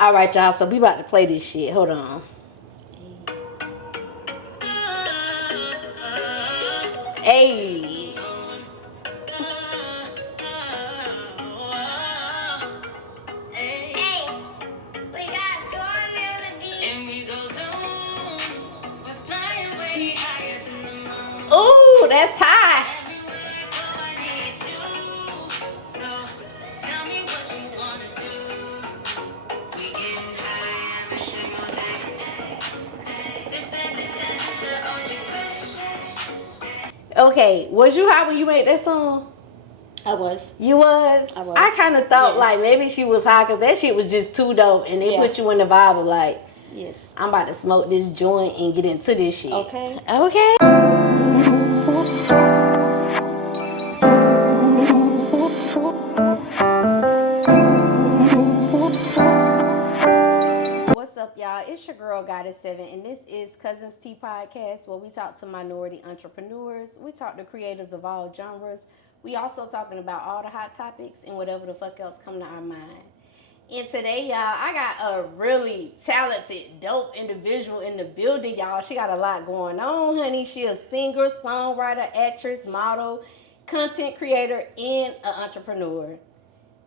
All right, y'all. So we about to play this shit. Hold on. Hey. Ooh, that's high. Okay, was you high when you made that song? I was. You was? I was. I kind of thought like maybe she was high because that shit was just too dope and it put you in the vibe of like, yes, I'm about to smoke this joint and get into this shit. Okay. Okay. What's up, y'all? It's your girl Goddess7, and this is Cuzns Tea Podcast, where we talk to minority entrepreneurs. We talk to creators of all genres. We also talking about all the hot topics and whatever the fuck else come to our mind. And today, y'all, I got a really talented, dope individual in the building, y'all. She got a lot going on, honey. She a singer, songwriter, actress, model, content creator, and an entrepreneur.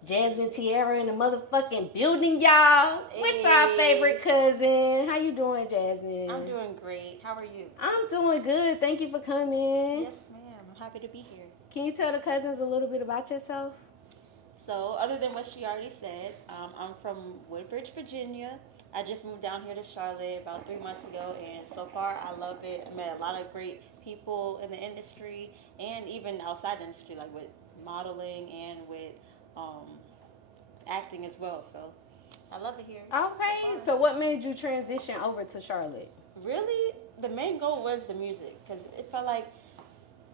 Jasmine, Tiarra in the motherfucking building, y'all. Hey. With y'all favorite cousin. How you doing, Jasmine? I'm doing great. How are you? I'm doing good. Thank you for coming. Yes, ma'am. I'm happy to be here. Can you tell the cousins a little bit about yourself? So, other than what she already said, I'm from Woodbridge, Virginia. I just moved down here to Charlotte about 3 months ago, and so far I love it. I met a lot of great people in the industry, and even outside the industry, like with modeling and with acting as well. So, I love it here. Okay, so what made you transition over to Charlotte? Really, the main goal was the music, because it felt like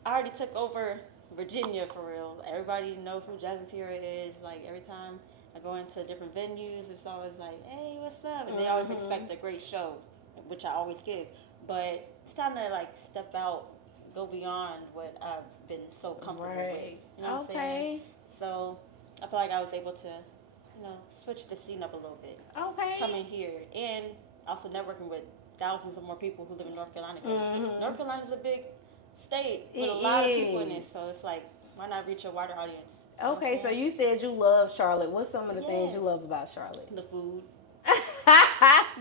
I already took over Virginia for real. Everybody knows who Jasmine Tiarra is. Like every time I go into different venues, it's always like, "Hey, what's up?" And they always expect a great show, which I always give. But it's time to like step out, go beyond what I've been so comfortable with. You know what I'm saying? So I feel like I was able to, switch the scene up a little bit. Okay. Coming here and also networking with thousands of more people who live in North Carolina. Because North Carolina is a big state with a lot of people in it, so it's like, why not reach a wider audience? Okay, so you said you love Charlotte. What's some of the things you love about Charlotte? The food.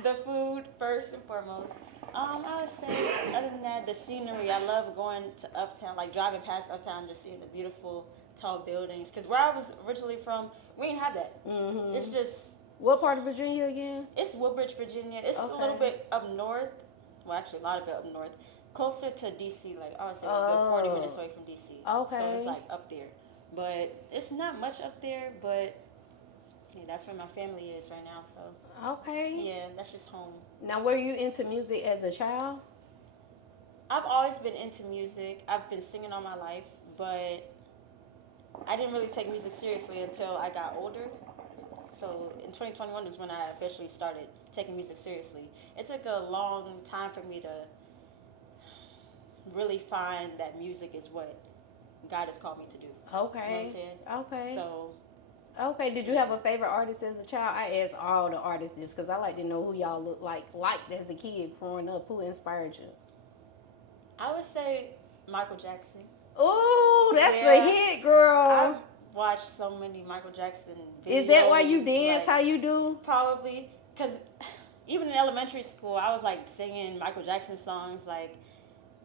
The food, first and foremost. I would say, other than that, the scenery. I love going to Uptown, like driving past Uptown, just seeing the beautiful, tall buildings. Because where I was originally from, we didn't have that. It's just... What part of Virginia again? It's Woodbridge, Virginia. It's a little bit up north. Well, actually, a lot of it up north. Closer to D.C., like I would say, like 40 minutes away from D.C. Okay. So it's like up there. But it's not much up there, but yeah, that's where my family is right now. So okay. Yeah, that's just home. Now, were you into music as a child? I've always been into music. I've been singing all my life, but I didn't really take music seriously until I got older. So in 2021 is when I officially started taking music seriously. It took a long time for me to really find that music is what God has called me to do. Okay. You know what I'm saying? Okay. So. Okay. Did you have a favorite artist as a child? I asked all the artists this because I like to know who y'all look liked as a kid growing up. Who inspired you? I would say Michael Jackson. Ooh, that's a hit, girl. I've watched so many Michael Jackson videos. Is that why you dance how you do? Probably. Because even in elementary school, I was like singing Michael Jackson songs like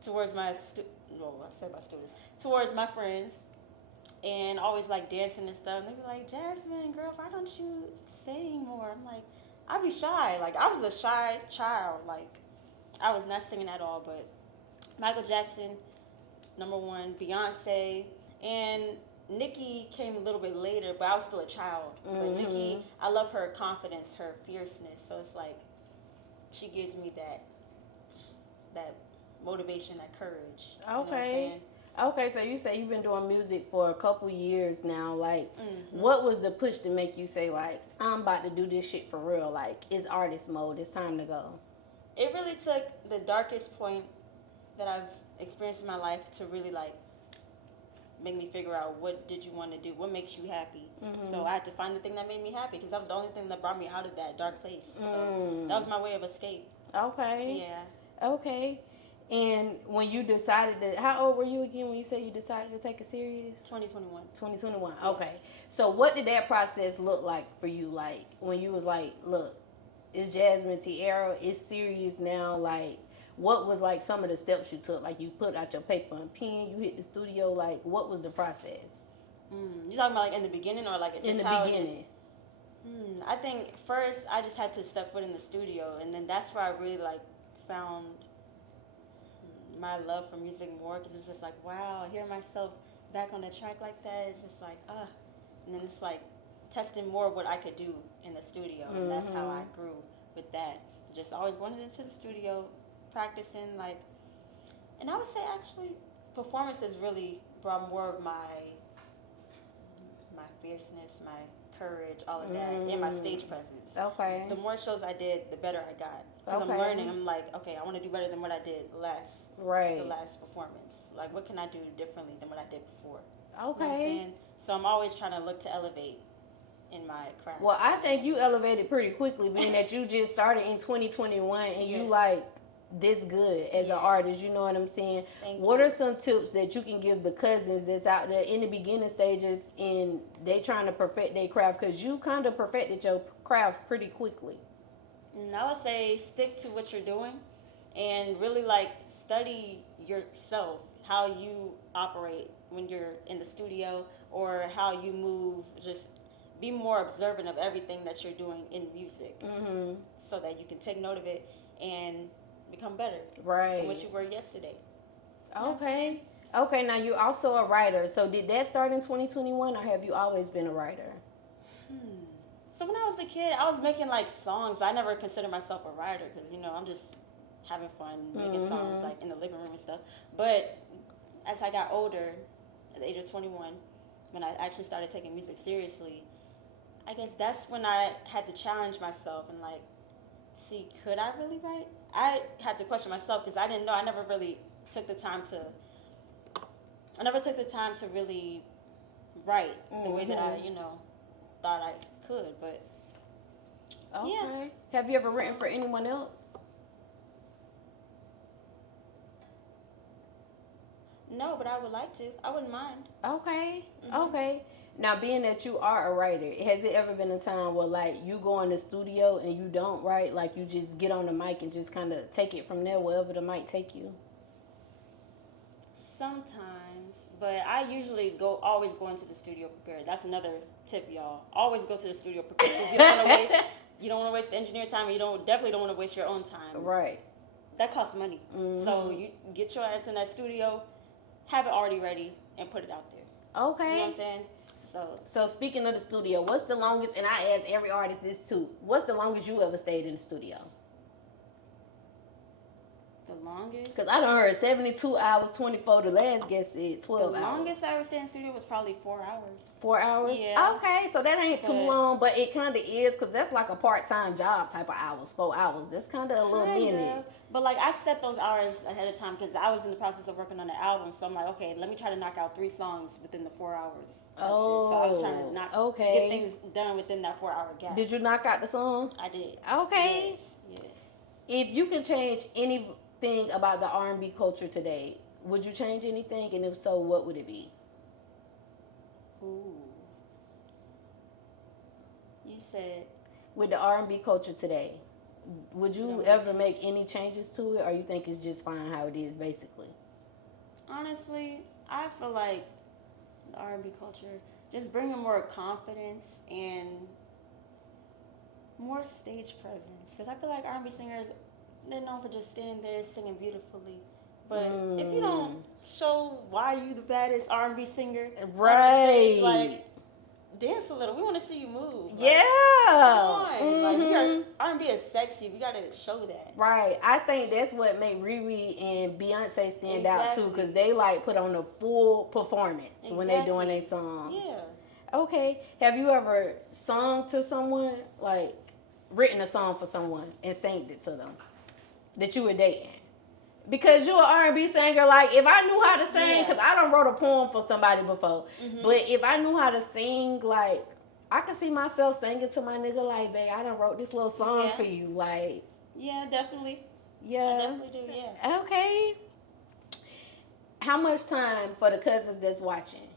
towards my towards my friends, and always like dancing and stuff. And they be like, "Jasmine, girl, why don't you sing more?" I'm like, I'd be shy. Like I was a shy child. Like I was not singing at all. But Michael Jackson, number one, Beyonce, and Nicki came a little bit later, but I was still a child. But Nicki, I love her confidence, her fierceness. So it's like she gives me that motivation, that courage. Okay. Okay, so you say you've been doing music for a couple years now. Like, what was the push to make you say, like, I'm about to do this shit for real? Like, it's artist mode. It's time to go. It really took the darkest point that I've experienced in my life to really, like, make me figure out what did you want to do, what makes you happy. Mm-hmm. So I had to find the thing that made me happy because that was the only thing that brought me out of that dark place. So that was my way of escape. Okay. Yeah. Okay. And when you decided to, how old were you again when you said you decided to take it serious? 2021. 2021. Yeah. Okay. So what did that process look like for you? Like when you was like, look, it's Jasmine Tiarra, it's serious now. Like what was like some of the steps you took? Like you put out your paper and pen, you hit the studio. Like what was the process? You talking about like in the beginning or like In the beginning? I think first I just had to step foot in the studio, and then that's where I really like found my love for music more, because it's just like, wow, I hear myself back on the track like that. It's just like, and then it's like testing more what I could do in the studio, and that's how I grew with that. Just always going into the studio, practicing, like, and I would say actually performances really brought more of my fierceness, my courage, all of that, and my stage presence. Okay. The more shows I did, the better I got. Because I'm learning. I'm like, okay, I want to do better than what I did the last performance. Like, what can I do differently than what I did before? Okay. You know what I'm saying? So I'm always trying to look to elevate in my craft. Well, I think you elevated pretty quickly, being that you just started in 2021 and you like this good as an artist. You know what I'm saying? What are some tips that you can give the cousins that's out there in the beginning stages and they trying to perfect their craft? Because you kind of perfected your craft pretty quickly. I would say stick to what you're doing and really like study yourself, how you operate when you're in the studio or how you move. Just be more observant of everything that you're doing in music, so that you can take note of it and become better than what you were yesterday. Okay. Okay, now you're also a writer. So did that start in 2021 or have you always been a writer? So when I was a kid, I was making like songs, but I never considered myself a writer because, I'm just having fun making songs like in the living room and stuff. But as I got older, at the age of 21, when I actually started taking music seriously, I guess that's when I had to challenge myself and like, see, could I really write? I had to question myself because I didn't know. I never took the time to really write the way that I, thought I could. But yeah. Have you ever written for anyone else? No, but I would like to. I wouldn't mind. Okay. Okay. Now, being that you are a writer, has it ever been a time where, like, you go in the studio and you don't write, like, you just get on the mic and just kind of take it from there, wherever the mic take you? Sometimes, but I usually always go into the studio prepared. That's another tip, y'all. Always go to the studio prepared because you don't want to waste engineer time, and definitely don't want to waste your own time. Right. That costs money. So you get your ass in that studio, have it already ready, and put it out there. Okay. You know what I'm saying? So speaking of the studio, what's the longest, and I ask every artist this too, what's the longest you ever stayed in the studio? The longest? Because I done heard 72 hours, 24, the last guest said 12 hours. The longest I ever stayed in the studio was probably 4 hours. 4 hours? Yeah. Okay, so that ain't too long, but it kind of is, because that's like a part-time job type of hours, 4 hours. That's kind of a little minute. But like I set those hours ahead of time because I was in the process of working on the album. So I'm like, okay, let me try to knock out 3 songs within the 4 hours. Oh, so I was trying to get things done within that 4 hour gap. Did you knock out the song? I did. Okay. Yes. If you could change anything about the R&B culture today, would you change anything? And if so, what would it be? Ooh. You said. With the R&B culture today, would you ever make any changes to it, or you think it's just fine how it is, basically? Honestly, I feel like the R&B culture just bringing more confidence and more stage presence. Because I feel like R&B singers, they're known for just standing there singing beautifully. But if you don't show why you the baddest R&B singer, right? Like, dance a little. We want to see you move. Like, yeah. Come on. Like, R&B is sexy. We got to show that. Right. I think that's what made Riri and Beyonce stand out too, because they like put on a full performance when they doing their songs. Yeah. Okay. Have you ever sung to someone, like written a song for someone and sang it to them that you were dating? Because you're an R&B singer. Like, if I knew how to sing, Yeah. because I done wrote a poem for somebody before. Mhm. But if I knew how to sing, like, I can see myself singing to my nigga, like, babe, I done wrote this little song Yeah. for you. Like, Yeah, definitely. I yeah. definitely do. Yeah. Okay. How much time for the cousins that's watching?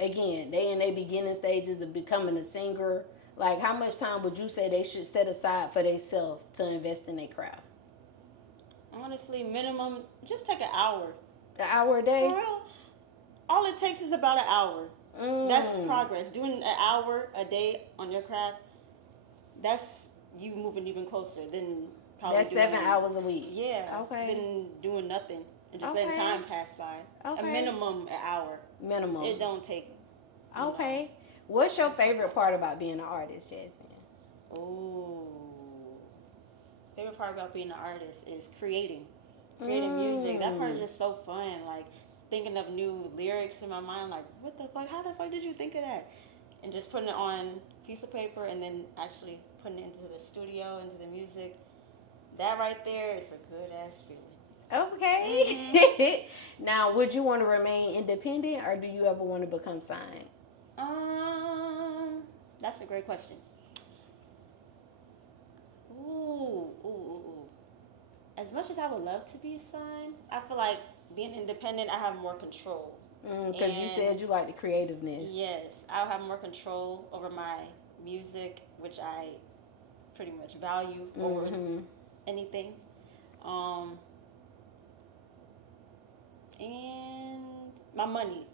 Again, they in their beginning stages of becoming a singer. Like, how much time would you say they should set aside for themselves to invest in their craft? Honestly, minimum, just take an hour. An hour a day? For real, all it takes is about an hour. That's progress. Doing an hour a day on your craft, that's you moving even closer than probably That's 7 hours a week. Yeah. Okay. Than doing nothing and just Okay. letting time pass by. Okay. A minimum an hour. Minimum. It don't take. Okay. What's your favorite part about being an artist, Jasmine? Ooh. Favorite part about being an artist is creating music. That part is just so fun. Like thinking of new lyrics in my mind. Like, what the fuck? How the fuck did you think of that? And just putting it on a piece of paper and then actually putting it into the studio, into the music. That right there is a good ass feeling. Okay. Now, would you want to remain independent or do you ever want to become signed? That's a great question. Ooh. As much as I would love to be signed, I feel like being independent, I have more control. Because you said you like the creativeness. Yes, I'll have more control over my music, which I pretty much value over anything. And my money.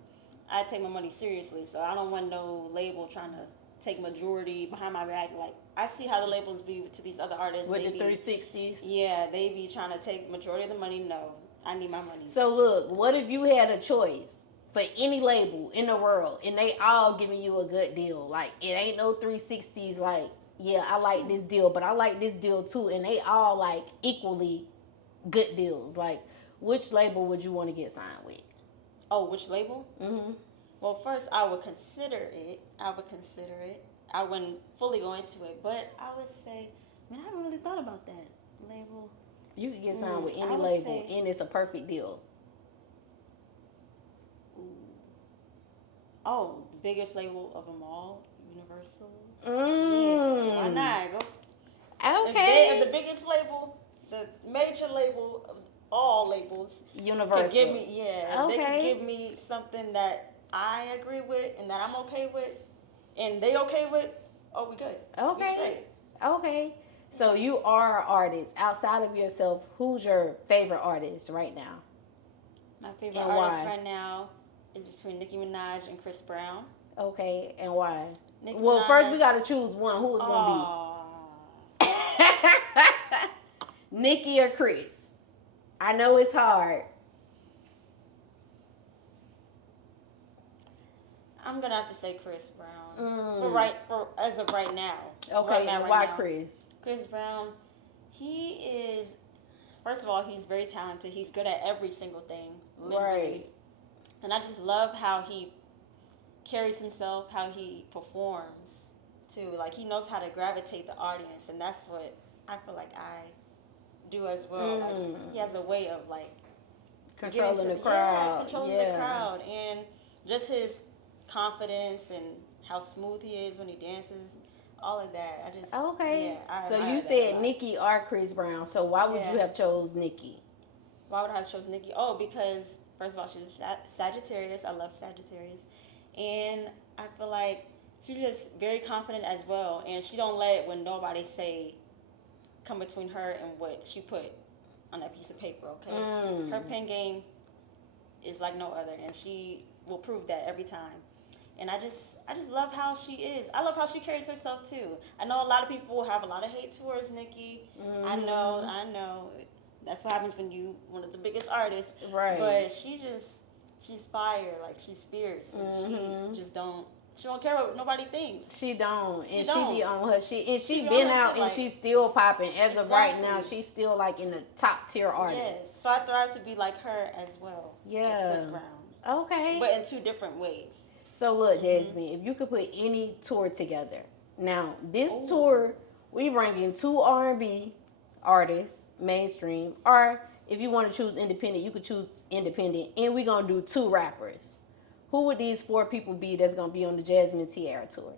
I take my money seriously, so I don't want no label trying to take majority behind my back. Like, I see how the labels be to these other artists. With the 360s? Yeah, they be trying to take majority of the money. No, I need my money. So look, what if you had a choice for any label in the world and they all giving you a good deal? Like, it ain't no 360s like, yeah, I like this deal, but I like this deal too, and they all like equally good deals. Like, which label would you want to get signed with? Oh, which label? Well, first I would consider it. I wouldn't fully go into it, but I would say, man, I haven't really thought about that label. You could get signed with any label, and it's a perfect deal. Oh, the biggest label of them all, Universal. Yeah, why not? Go. Okay. If the biggest label, the major label of all labels, Universal. could give me, Okay. they could give me something that I agree with and that I'm okay with, and they okay with. Oh, we good. Okay. We straight. Okay. So you are an artist. Outside of yourself, who's your favorite artist right now? My favorite artist right now is between Nicki Minaj and Chris Brown. Okay, and why? Nicki Well, Minaj, first we gotta choose one. Who it's gonna be? Nicki or Chris? I know it's hard. I'm gonna have to say Chris Brown. For as of right now. Okay, and why Chris? Chris Brown, he is, first of all, he's very talented. He's good at every single thing, literally. Right. And I just love how he carries himself, how he performs too. Like, he knows how to gravitate the audience, and that's what I feel like I do as well. Like, he has a way of like controlling the crowd. Controlling the crowd, and just his confidence and how smooth he is when he dances. All of that. I just So you said Nicki or Chris Brown. So why would you have chose Nicki? Why would I have chosen Nicki? Oh, because first of all, she's Sagittarius. I love Sagittarius, and I feel like she's just very confident as well, and she don't let when nobody say come between her and what she put on that piece of paper. Okay, her pen game is like no other, and she will prove that every time. And I just love how she is. I love how she carries herself too. I know a lot of people have a lot of hate towards Nicki. I know. That's what happens when you one of the biggest artists. Right. But she's fire. Like, she's fierce. And she don't care what nobody thinks. She don't. And she be on her shit. And she be been on her out shit, and like, she's still popping. As of right exactly. now, she's still like in the top tier artist. Yes. So I thrive to be like her as well. Yeah. As Chris Brown. Okay. But in two different ways. So look, Jasmine, if you could put any tour together. Now, this tour, we bring in 2 R&B artists, mainstream, or if you want to choose independent, you could choose independent. And we're going to do 2 rappers. Who would these 4 people be that's going to be on the Jasmine Tiarra tour?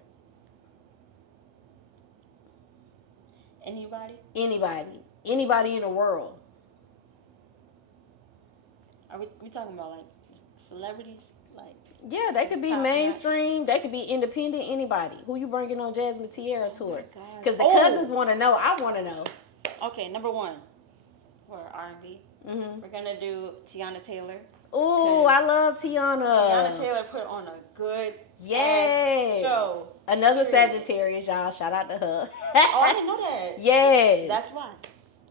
Anybody? Anybody in the world. Are we talking about like celebrities? Like Yeah, they could be mainstream. They could be independent. Anybody. Who you bringing on Jasmine Tiarra tour? Because the cousins want to know. I want to know. Okay, number 1 for R&B. We're gonna do Tiana Taylor. Ooh, I love Tiana. Tiana Taylor put on a good show. Another Sagittarius, y'all. Shout out to her. Oh, I didn't know that. Yes. That's why.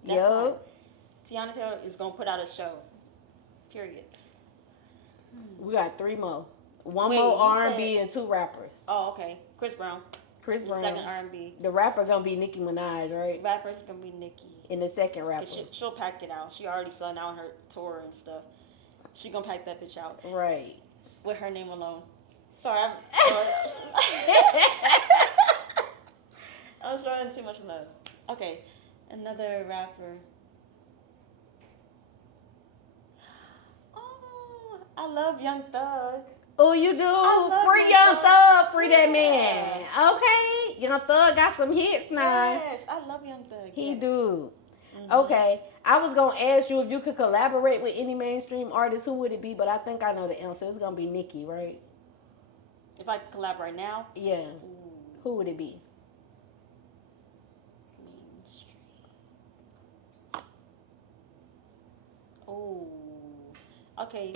Tiana Taylor is gonna put out a show. Period. We got 3 more. One more R&B and 2 rappers. Oh, okay. Chris Brown. The second R&B. The rapper gonna be Nicki Minaj, right? Rapper's gonna be Nicki. And the second rapper. She'll pack it out. She already selling out her tour and stuff. She gonna pack that bitch out. Right. With her name alone. Sorry, I was showing too much love. Okay, another rapper. Oh, I love Young Thug. Oh, you do? Free Young Thug. Free that man. Okay. Young Thug got some hits now. Yes, I love Young Thug. He do. Okay. I was going to ask you if you could collaborate with any mainstream artist, who would it be? But I think I know the answer. It's going to be Nicki, right? If I could collaborate now? Yeah. Who would it be? Mainstream. Oh. Okay.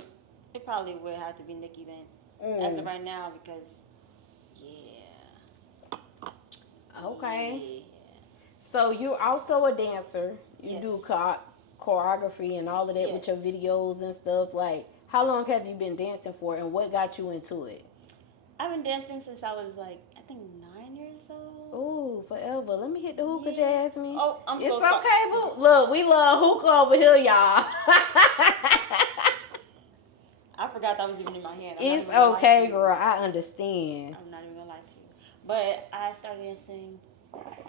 It probably would have to be Nicki then. As of right now, because, Okay. Yeah. So you're also a dancer. You do choreography and all of that with your videos and stuff. Like, how long have you been dancing for, and what got you into it? I've been dancing since I was like, I think 9 years old. Ooh, forever. Let me hit the hookah, Jasmine. Oh, I'm so sorry. sorry. It's okay, boo. Look, we love hookah over here, y'all. I forgot that was even in my hand. It's okay, girl. I understand. I'm not even gonna lie to you. But I started dancing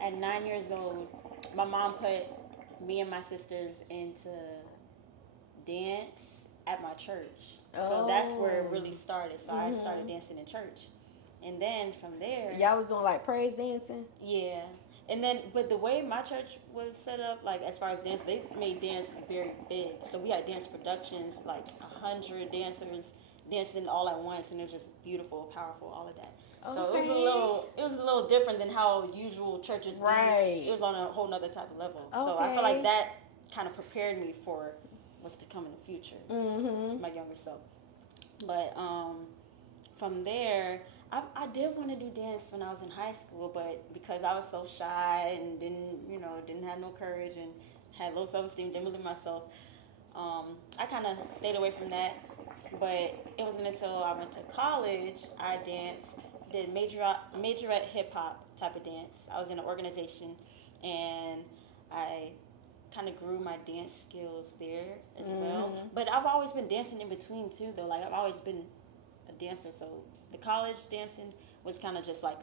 at 9 years old. My mom put me and my sisters into dance at my church. So that's where it really started. So I started dancing in church. And then from there... Y'all was doing like praise dancing? Yeah. And then, but the way my church was set up, like as far as dance, they made dance very big. So we had dance productions, like 100 dancers dancing all at once, and it was just beautiful, powerful, all of that. So it was a little different than how usual churches be. It was on a whole nother type of level. So I feel like that kind of prepared me for what's to come in the future, my younger self. But from there, I did want to do dance when I was in high school, but because I was so shy and didn't have no courage and had low self-esteem, didn't believe in myself, I kind of stayed away from that. But it wasn't until I went to college I did majorette hip-hop type of dance. I was in an organization, and I kind of grew my dance skills there as well. But I've always been dancing in between too, though. Like I've always been a dancer, so the college dancing was kind of just like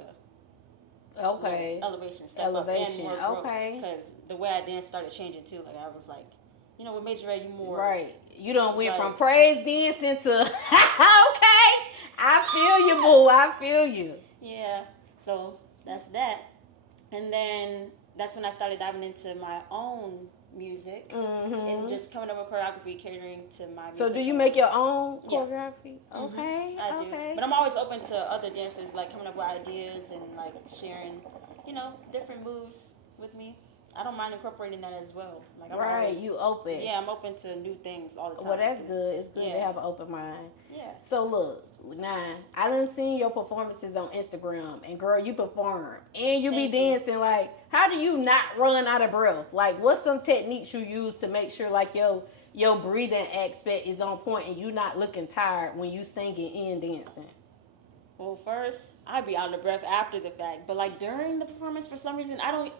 a elevation, step up, and more growth. Because the way I danced started changing too. Like I was like, with majorette, you more You done went from praise dancing to I feel you, boo. I feel you. Yeah. So that's that, and then that's when I started diving into my own music and just coming up with choreography, catering to my music. So do you make your own choreography? Okay. I do. But I'm always open to other dancers, like coming up with ideas and like sharing, different moves with me. I don't mind incorporating that as well. Like you open. Yeah, I'm open to new things all the time. Well, that's good. It's good to have an open mind. Yeah. So look, I done seen your performances on Instagram, and girl, you perform and you be dancing. Like, how do you not run out of breath? Like, what's some techniques you use to make sure like your breathing aspect is on point and you not looking tired when you singing and dancing? Well, first, I'd be out of breath after the fact, but like during the performance, for some reason, I don't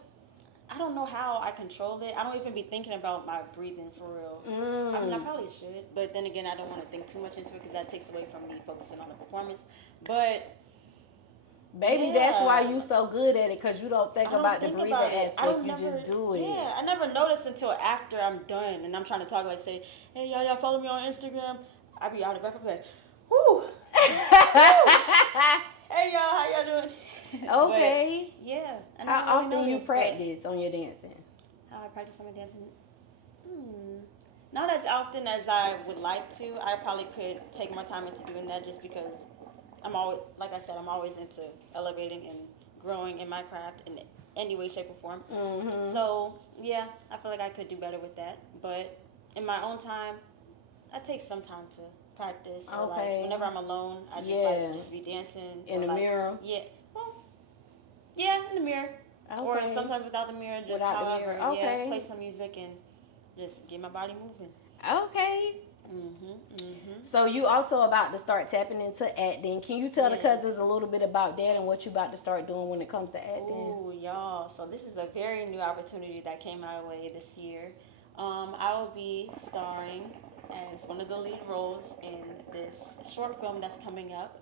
know how I control it. I don't even be thinking about my breathing for real. I mean, I probably should, but then again, I don't want to think too much into it because that takes away from me focusing on the performance. But Baby, that's why you so good at it, because you don't think I don't about the think breathing about it. aspect. You just do it. Yeah, I never noticed until after I'm done and I'm trying to talk, like say, hey y'all follow me on Instagram. I be out of breath. I'm like, whoo. Hey y'all, how y'all doing? Okay. But, yeah. How often you practice on your dancing? How I practice on my dancing? Not as often as I would like to. I probably could take more time into doing that just because I'm always, like I said, I'm always into elevating and growing in my craft in any way, shape, or form. Mm-hmm. So, yeah, I feel like I could do better with that. But in my own time, I take some time to practice. So, Okay. like, whenever I'm alone, I just be dancing. In the mirror? Yeah. Well, yeah, in the mirror. Okay. Or sometimes without the mirror, just without however. the mirror. Okay. Yeah, play some music and just get my body moving. Okay. So you also about to start tapping into acting. Can you tell the cousins a little bit about that and what you about to start doing when it comes to acting? Ooh, y'all. So this is a very new opportunity that came my way this year. I will be starring as one of the lead roles in this short film that's coming up.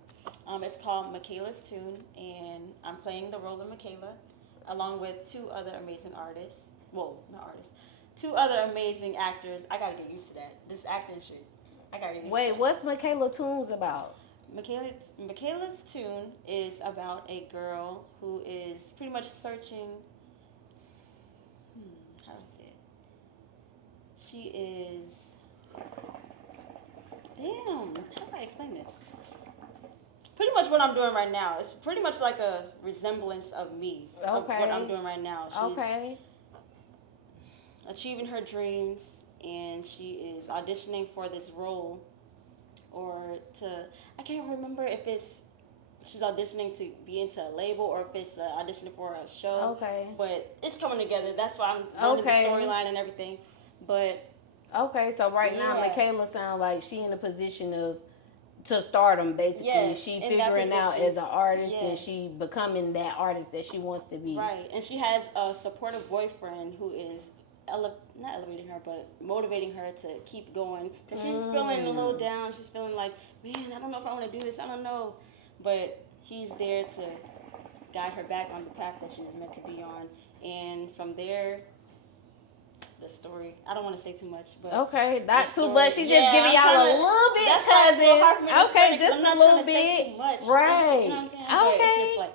It's called Michaela's Tune, and I'm playing the role of Michaela along with two other amazing artists. Well, not artists. Two other amazing actors. I gotta get used to that. This acting shit. I gotta get used to Wait, that. what's Michaela Tunes about? Michaela's Tune is about a girl who is pretty much searching. How do I say it? She is. Damn. How do I explain this? Pretty much what I'm doing right now. It's pretty much like a resemblance of me. Of what I'm doing right now. She's achieving her dreams, and she is auditioning for this role, I can't remember if she's auditioning to be into a label or if it's auditioning for a show. Okay. But it's coming together. That's why I'm learning the storyline and everything. But okay, so right now Michaela sounds like she in a position to stardom, basically. Yes, she figuring out as an artist and she becoming that artist that she wants to be. Right, and she has a supportive boyfriend who is not elevating her, but motivating her to keep going. Because she's feeling a little down. She's feeling like, man, I don't know if I want to do this. I don't know. But he's there to guide her back on the path that she was meant to be on. And from there, the story, I don't want to say too much. But okay, not too much. She's just giving y'all a little bit, cousins. Okay, just a little bit. Right. You know what I'm saying? Okay. It's just like,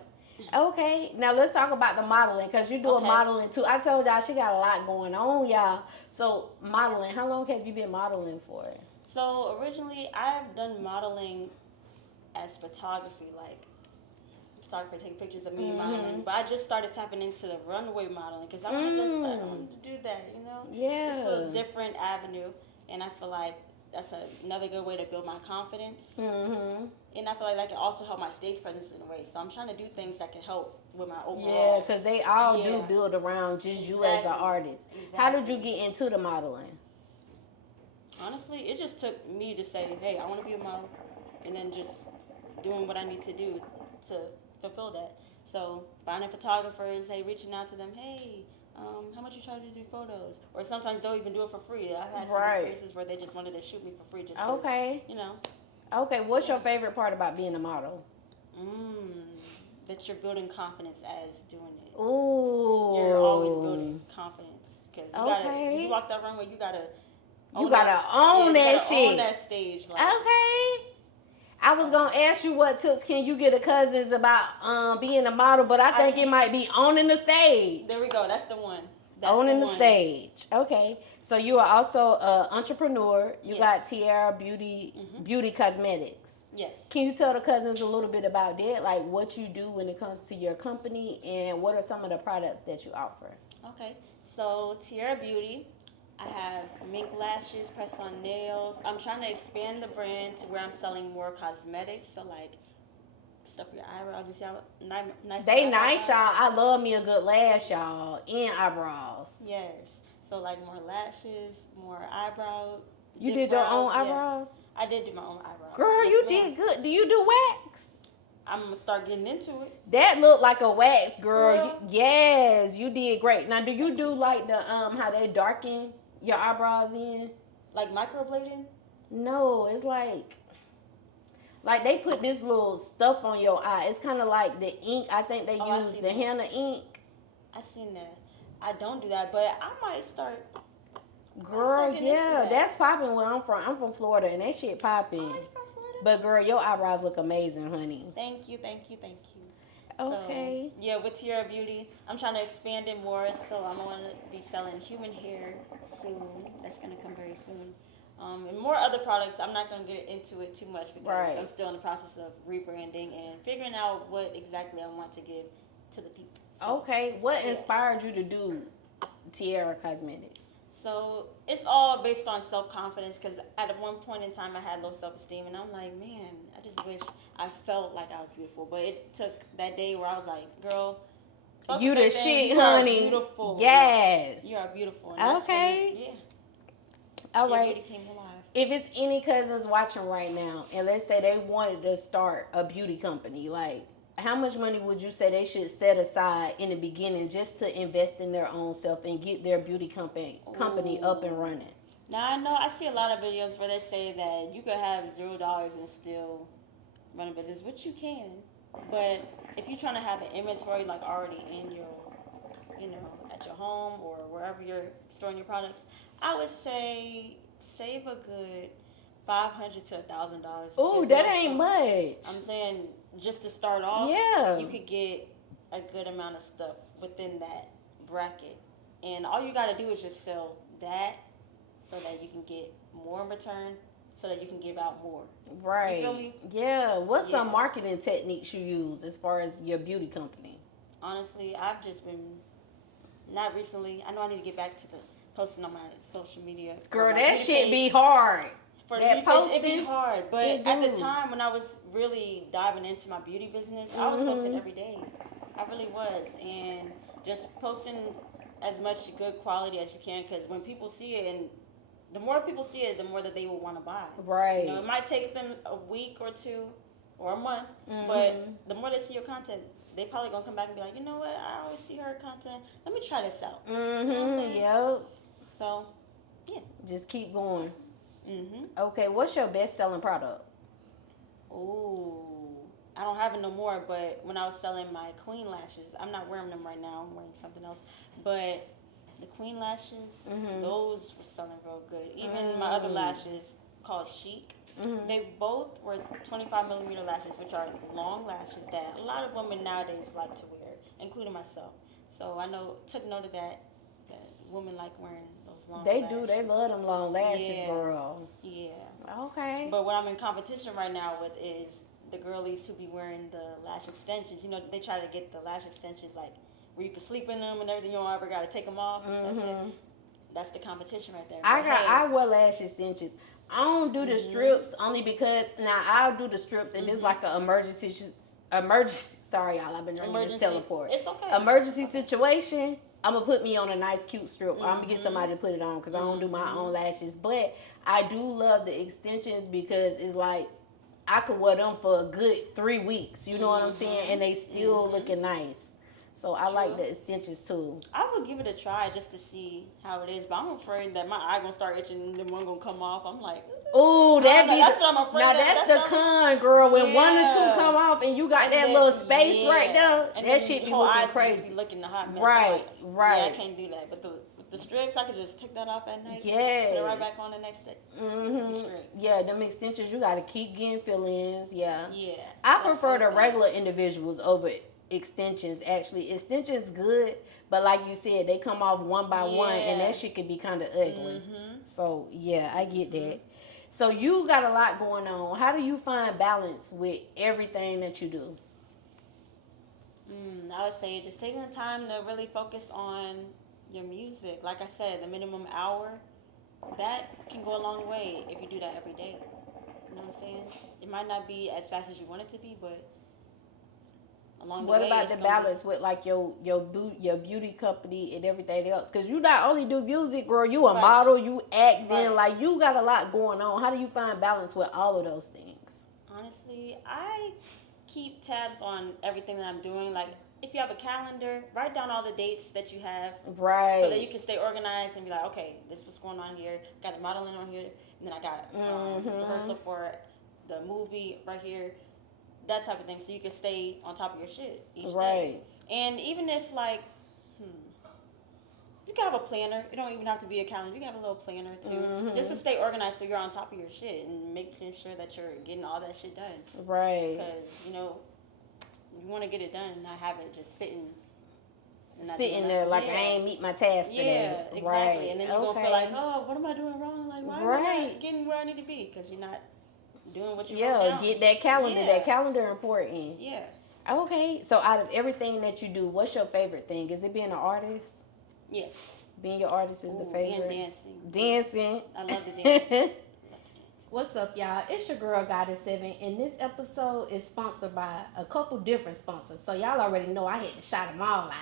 okay, now let's talk about the modeling, because you do a modeling too. I told y'all she got a lot going on, y'all. So modeling, how long have you been modeling for? So originally I've done modeling as photography, like photographer taking pictures of me modeling. But I just started tapping into the runway modeling because I wanted to do that, you know? Yeah. It's a different avenue, and I feel like that's another good way to build my confidence. And I feel like that can also help my stage presence in a way. So I'm trying to do things that can help with my overall. Yeah, because they all do build around just you as an artist. Exactly. How did you get into the modeling? Honestly, it just took me to say, hey, I want to be a model, and then just doing what I need to do to fulfill that. So finding photographers, reaching out to them, hey, how much you charge to do photos? Or sometimes they'll even do it for free. I've had some experiences where they just wanted to shoot me for free just because, you know. Okay, what's your favorite part about being a model? That you're building confidence as doing it. Ooh. You're always building confidence. Because when you walk that runway, you gotta own that shit. Own that stage. Like. Okay. I was going to ask you what tips can you get a cousins about being a model, but I think it might be owning the stage. There we go. That's the one. Owning the stage. Okay. So you are also an entrepreneur. You got Tiarra Beauty Cosmetics. Yes. Can you tell the cousins a little bit about that? Like what you do when it comes to your company and what are some of the products that you offer? Okay. So Tiarra Beauty, I have mink lashes, press-on nails. I'm trying to expand the brand to where I'm selling more cosmetics. So like stuff for your eyebrows. You see how nice. They nice, y'all. I love me a good lash, y'all, and eyebrows. Yes. So like more lashes, more eyebrows. You did your own eyebrows? Yeah. I did do my own eyebrows. Girl, you did good. Do you do wax? I'm gonna start getting into it. That looked like a wax, girl. Yes, you did great. Now, do you do like the how they darken your eyebrows in? Like microblading? No, it's like Like they put this little stuff on your eye. It's kind of like the ink. I think they use the henna ink. I seen that. I don't do that, but I might start. Girl, yeah, that's popping where I'm from. I'm from Florida, and that shit popping. Oh, you from Florida? But girl, your eyebrows look amazing, honey. Thank you, thank you, thank you. Okay. So, yeah, with Tiarra Beauty, I'm trying to expand it more. So I'm going to be selling human hair soon. That's going to come very soon. And more other products. I'm not going to get into it too much because I'm still in the process of rebranding and figuring out what exactly I want to give to the people. So, okay. What inspired you to do Tiarra Cosmetics? So it's all based on self-confidence because at one point in time I had low self-esteem and I'm like, man, I just wish I felt like I was beautiful. But it took that day where I was like, girl, you the shit, you honey. Are beautiful. Yes. You are beautiful. And okay. All right. If it's any cousins watching right now and let's say they wanted to start a beauty company, like how much money would you say they should set aside in the beginning just to invest in their own self and get their beauty company up and running? Now I know I see a lot of videos where they say that you could have $0 and still run a business, which you can. But if you're trying to have an inventory like already in your, at your home or wherever you're storing your products, I would say save a good $500 to $1,000. Oh, that ain't much. I'm saying just to start off, you could get a good amount of stuff within that bracket. And all you got to do is just sell that so that you can get more in return, so that you can give out more. Right. You feel me? Yeah. What's some marketing techniques you use as far as your beauty company? Honestly, I've just been, not recently, I know I need to get back to the posting on my social media. Girl, that shit be hard. For that posting, it'd be hard. But at the time when I was really diving into my beauty business, I was posting every day. I really was. And just posting as much good quality as you can, because when people see it, and the more people see it, the more that they will want to buy. Right. It might take them a week or two or a month, but the more they see your content, they probably going to come back and be like, you know what, I always see her content. Let me try this out. You know what I'm saying? Yep. So, yeah. Just keep going. Okay, what's your best-selling product? Ooh, I don't have it no more, but when I was selling my queen lashes, I'm not wearing them right now, I'm wearing something else, but the queen lashes, those were selling real good. Even my other lashes called Chic, they both were 25 millimeter lashes, which are long lashes that a lot of women nowadays like to wear, including myself. So I took note of that women like wearing those long lashes. They love them long lashes, girl. Yeah. Okay. But what I'm in competition right now with is the girlies who be wearing the lash extensions. They try to get the lash extensions like where you can sleep in them and everything. You don't ever got to take them off. That's the competition right there. I wear lash extensions. I don't do the strips only because now I'll do the strips if it's like an emergency. Sorry, y'all. I've been drinking this teleport. It's okay. Emergency situation. I'm gonna put me on a nice cute strip. I'm gonna get somebody to put it on because I don't do my own lashes. But I do love the extensions because it's like I could wear them for a good 3 weeks. You know what I'm saying? And they still looking nice. So I like the extensions too. I would give it a try just to see how it is, but I'm afraid that my eye gonna start itching and then one gonna come off. I'm like, ooh, that's what I'm afraid of. Now that's the con, girl. When one or two come off and you got that little space right there, and that shit be looking crazy. Just be looking the hot mess. Right. Yeah, I can't do that. But the strips, I could just take that off at night. Yes. Put it right back on the next day. Yeah, them extensions, you gotta keep getting fill-ins. Yeah. Yeah. I prefer the regular individuals over extensions. Actually, extensions good, but like you said, they come off one by one, and that shit could be kind of ugly. So yeah, I get that. So you got a lot going on. How do you find balance with everything that you do? I would say just taking the time to really focus on your music. Like I said, the minimum hour, that can go a long way if you do that every day. You know what I'm saying? It might not be as fast as you want it to be, but along the way. What about the balance with like your beauty company and everything else? Because you not only do music, girl, you a model, you acting, like you got a lot going on. How do you find balance with all of those things? Honestly, I keep tabs on everything that I'm doing. Like if you have a calendar, write down all the dates that you have. Right. So that you can stay organized and be like, okay, this is what's going on here. Got the modeling on here, and then I got rehearsal for the movie right here, that type of thing, so you can stay on top of your shit each Right. day. And even if like, you can have a planner. It don't even have to be a calendar. You can have a little planner too, just to stay organized, so you're on top of your shit and making sure that you're getting all that shit done. Right. Because you want to get it done and not have it just sitting. Sitting there like I ain't meet my task today. Yeah, exactly. Right. And then you're gonna feel like, oh, what am I doing wrong? Like, why am I not getting where I need to be? Because you're not doing what you wrote down. Get that calendar. Yeah. That calendar important. Yeah. Okay. So out of everything that you do, what's your favorite thing? Is it being an artist? Yes. Being your artist is the favorite. And dancing. Dancing. I love to dance. What's up, y'all? It's your girl, Goddess7, and this episode is sponsored by a couple different sponsors. So y'all already know I had to shout them all out.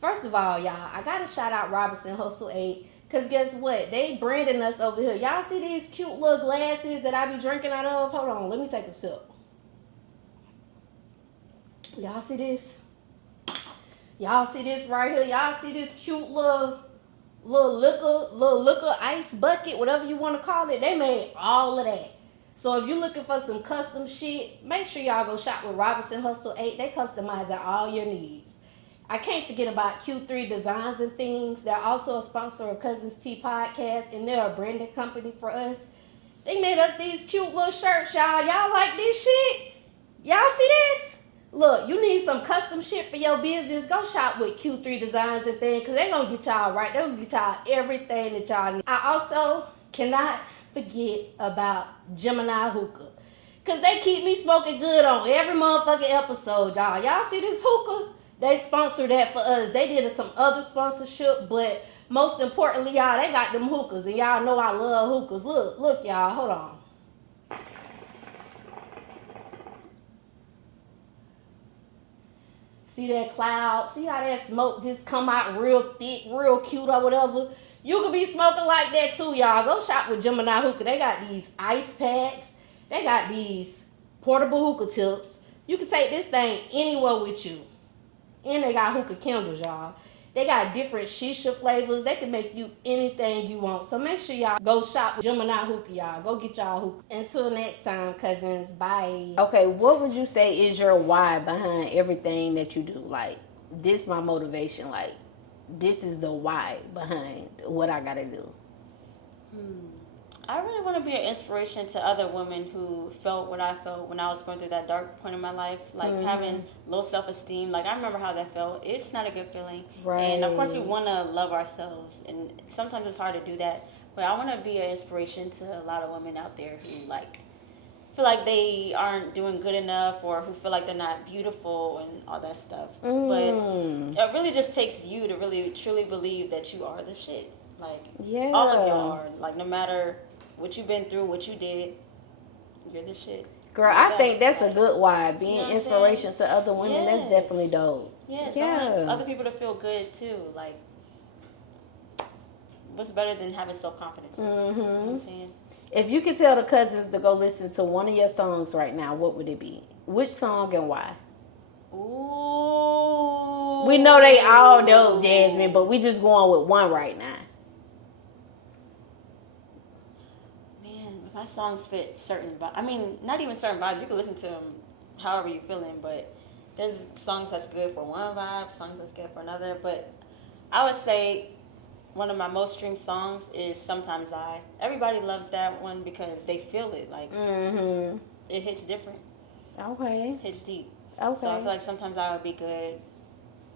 First of all, y'all, I gotta shout out Robinson Hustle 8, because guess what? They branding us over here. Y'all see these cute little glasses that I be drinking out of? Hold on, let me take a sip. Y'all see this? Y'all see this right here? Y'all see this cute little liquor ice bucket, whatever you want to call it? They made all of that. So if you're looking for some custom shit, make sure y'all go shop with Robinson Hustle 8. They customize all your needs. I can't forget about Q3 Designs and Things. They're also a sponsor of Cuzn podcast, and they're a branding company for us. They made us these cute little shirts, y'all. Y'all like this shit? Y'all see this? Look, you need some custom shit for your business, go shop with Q3 Designs and Things, because they're going to get y'all right. They're going to get y'all everything that y'all need. I also cannot forget about Geminiih Hookah, because they keep me smoking good on every motherfucking episode, y'all. Y'all see this hookah? They sponsored that for us. They did some other sponsorship, but most importantly, y'all, they got them hookahs, and y'all know I love hookahs. Look, y'all, hold on. See that cloud? See how that smoke just come out real thick, real cute or whatever? You could be smoking like that too, y'all. Go shop with Geminiih Hookah. They got these ice packs. They got these portable hookah tips. You can take this thing anywhere with you. And they got hookah candles, y'all. They got different shisha flavors. They can make you anything you want. So make sure y'all go shop with Geminiih Hookah, y'all. Go get y'all hookah. Until next time, cousins. Bye. Okay, what would you say is your why behind everything that you do? Like, this my motivation. Like, this is the why behind what I gotta do. I really want to be an inspiration to other women who felt what I felt when I was going through that dark point in my life, like having low self-esteem. Like, I remember how that felt. It's not a good feeling. Right. And of course we want to love ourselves, and sometimes it's hard to do that. But I want to be an inspiration to a lot of women out there who like feel like they aren't doing good enough, or who feel like they're not beautiful and all that stuff. But it really just takes you to really truly believe that you are the shit. Like, all of y'all are. Like, no matter what you've been through, what you did, you're the shit. Girl, I think that's a good why. Being inspiration to other women, that's definitely dope. Yes, I want other people to feel good too. Like, what's better than having self-confidence? You know what I'm saying? If you could tell the cousins to go listen to one of your songs right now, what would it be? Which song and why? Ooh. We know they all dope, Jasmine, but we just going with one right now. My songs fit certain vibes. I mean, not even certain vibes. You can listen to them however you're feeling, but there's songs that's good for one vibe, songs that's good for another. But I would say one of my most streamed songs is Sometimes I. Everybody loves that one because they feel it. Like, it hits different. Okay. It hits deep. Okay. So I feel like Sometimes I would be good,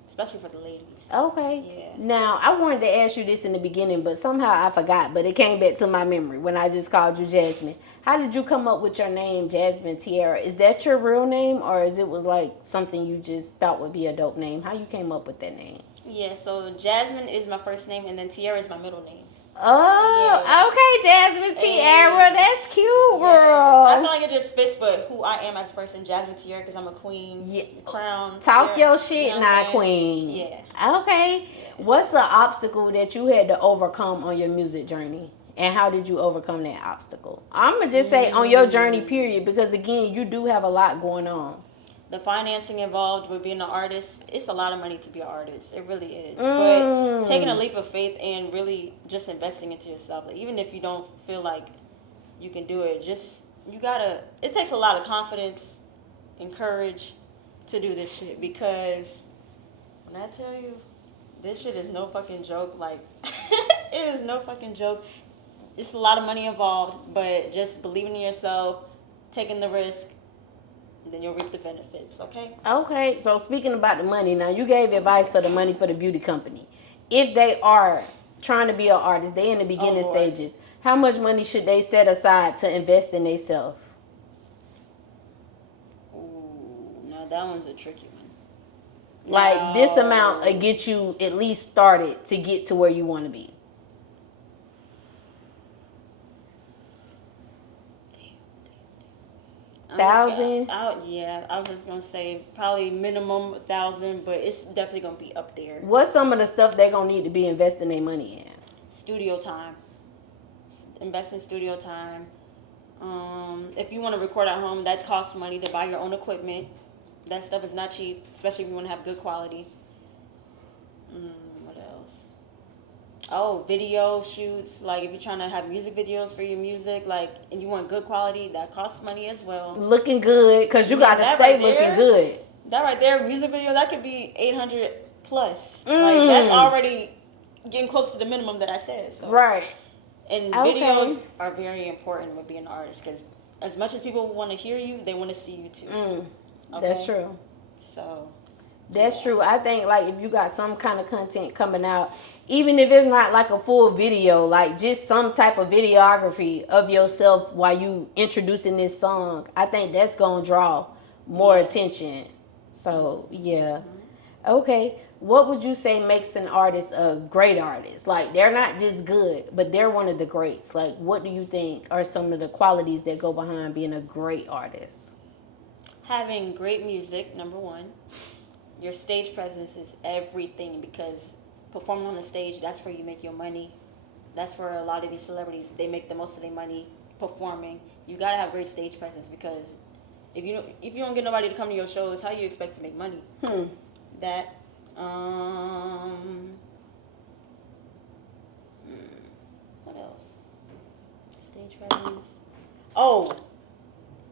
especially for the ladies. Okay. Yeah. Now, I wanted to ask you this in the beginning, but somehow I forgot, but it came back to my memory when I just called you Jasmine. How did you come up with your name, Jasmine Tiarra? Is that your real name, or is it was like something you just thought would be a dope name? How you came up with that name? Yeah, so Jasmine is my first name, and then Tiarra is my middle name. Oh, okay, Jasmine Tiarra. That's cute, girl. I feel like it just fits for who I am as a person, Jasmine Tiarra, because I'm a queen, crown. Talk Tiarra, your shit, you know not queen. Yeah. Okay. Yeah. What's the obstacle that you had to overcome on your music journey? And how did you overcome that obstacle? I'm going to just say on your journey, period, because, again, you do have a lot going on. The financing involved with being an artist, it's a lot of money to be an artist. It really is. But taking a leap of faith and really just investing into yourself, like, even if you don't feel like you can do it, just it takes a lot of confidence and courage to do this shit, because when I tell you, this shit is no fucking joke. Like, it is no fucking joke. It's a lot of money involved, but just believing in yourself, taking the risk, and then you'll reap the benefits, okay? Okay, so speaking about the money, now you gave advice for the money for the beauty company. If they are trying to be an artist, they in the beginning stages, how much money should they set aside to invest in themselves? Ooh, now that one's a tricky one. Like, this amount will get you at least started to get to where you want to be. $1,000? Yeah, I was just gonna say probably minimum 1,000, but it's definitely gonna be up there. What's some of the stuff they gonna need to be investing their money in? Studio time. Invest in studio time. If you want to record at home, that costs money to buy your own equipment. That stuff is not cheap, especially if you want to have good quality. What else? Oh, video shoots. Like, if you're trying to have music videos for your music, like, and you want good quality, that costs money as well. Looking good, because you got to stay looking good. That right there, music video, that could be 800 plus. Like, that's already getting close to the minimum that I said. So. Right. And videos are very important with being an artist, because as much as people want to hear you, they want to see you too. Okay? That's true. So. That's true. I think, like, if you got some kind of content coming out, even if it's not like a full video, like just some type of videography of yourself while you introducing this song, I think that's going to draw more attention. So, yeah. Okay. What would you say makes an artist a great artist? Like, they're not just good, but they're one of the greats. Like, what do you think are some of the qualities that go behind being a great artist? Having great music, number one. Your stage presence is everything, because performing on the stage, that's where you make your money. That's where a lot of these celebrities, they make the most of their money performing. You gotta have great stage presence, because if you don't get nobody to come to your shows, how you expect to make money? That. What else? Stage presence. Oh,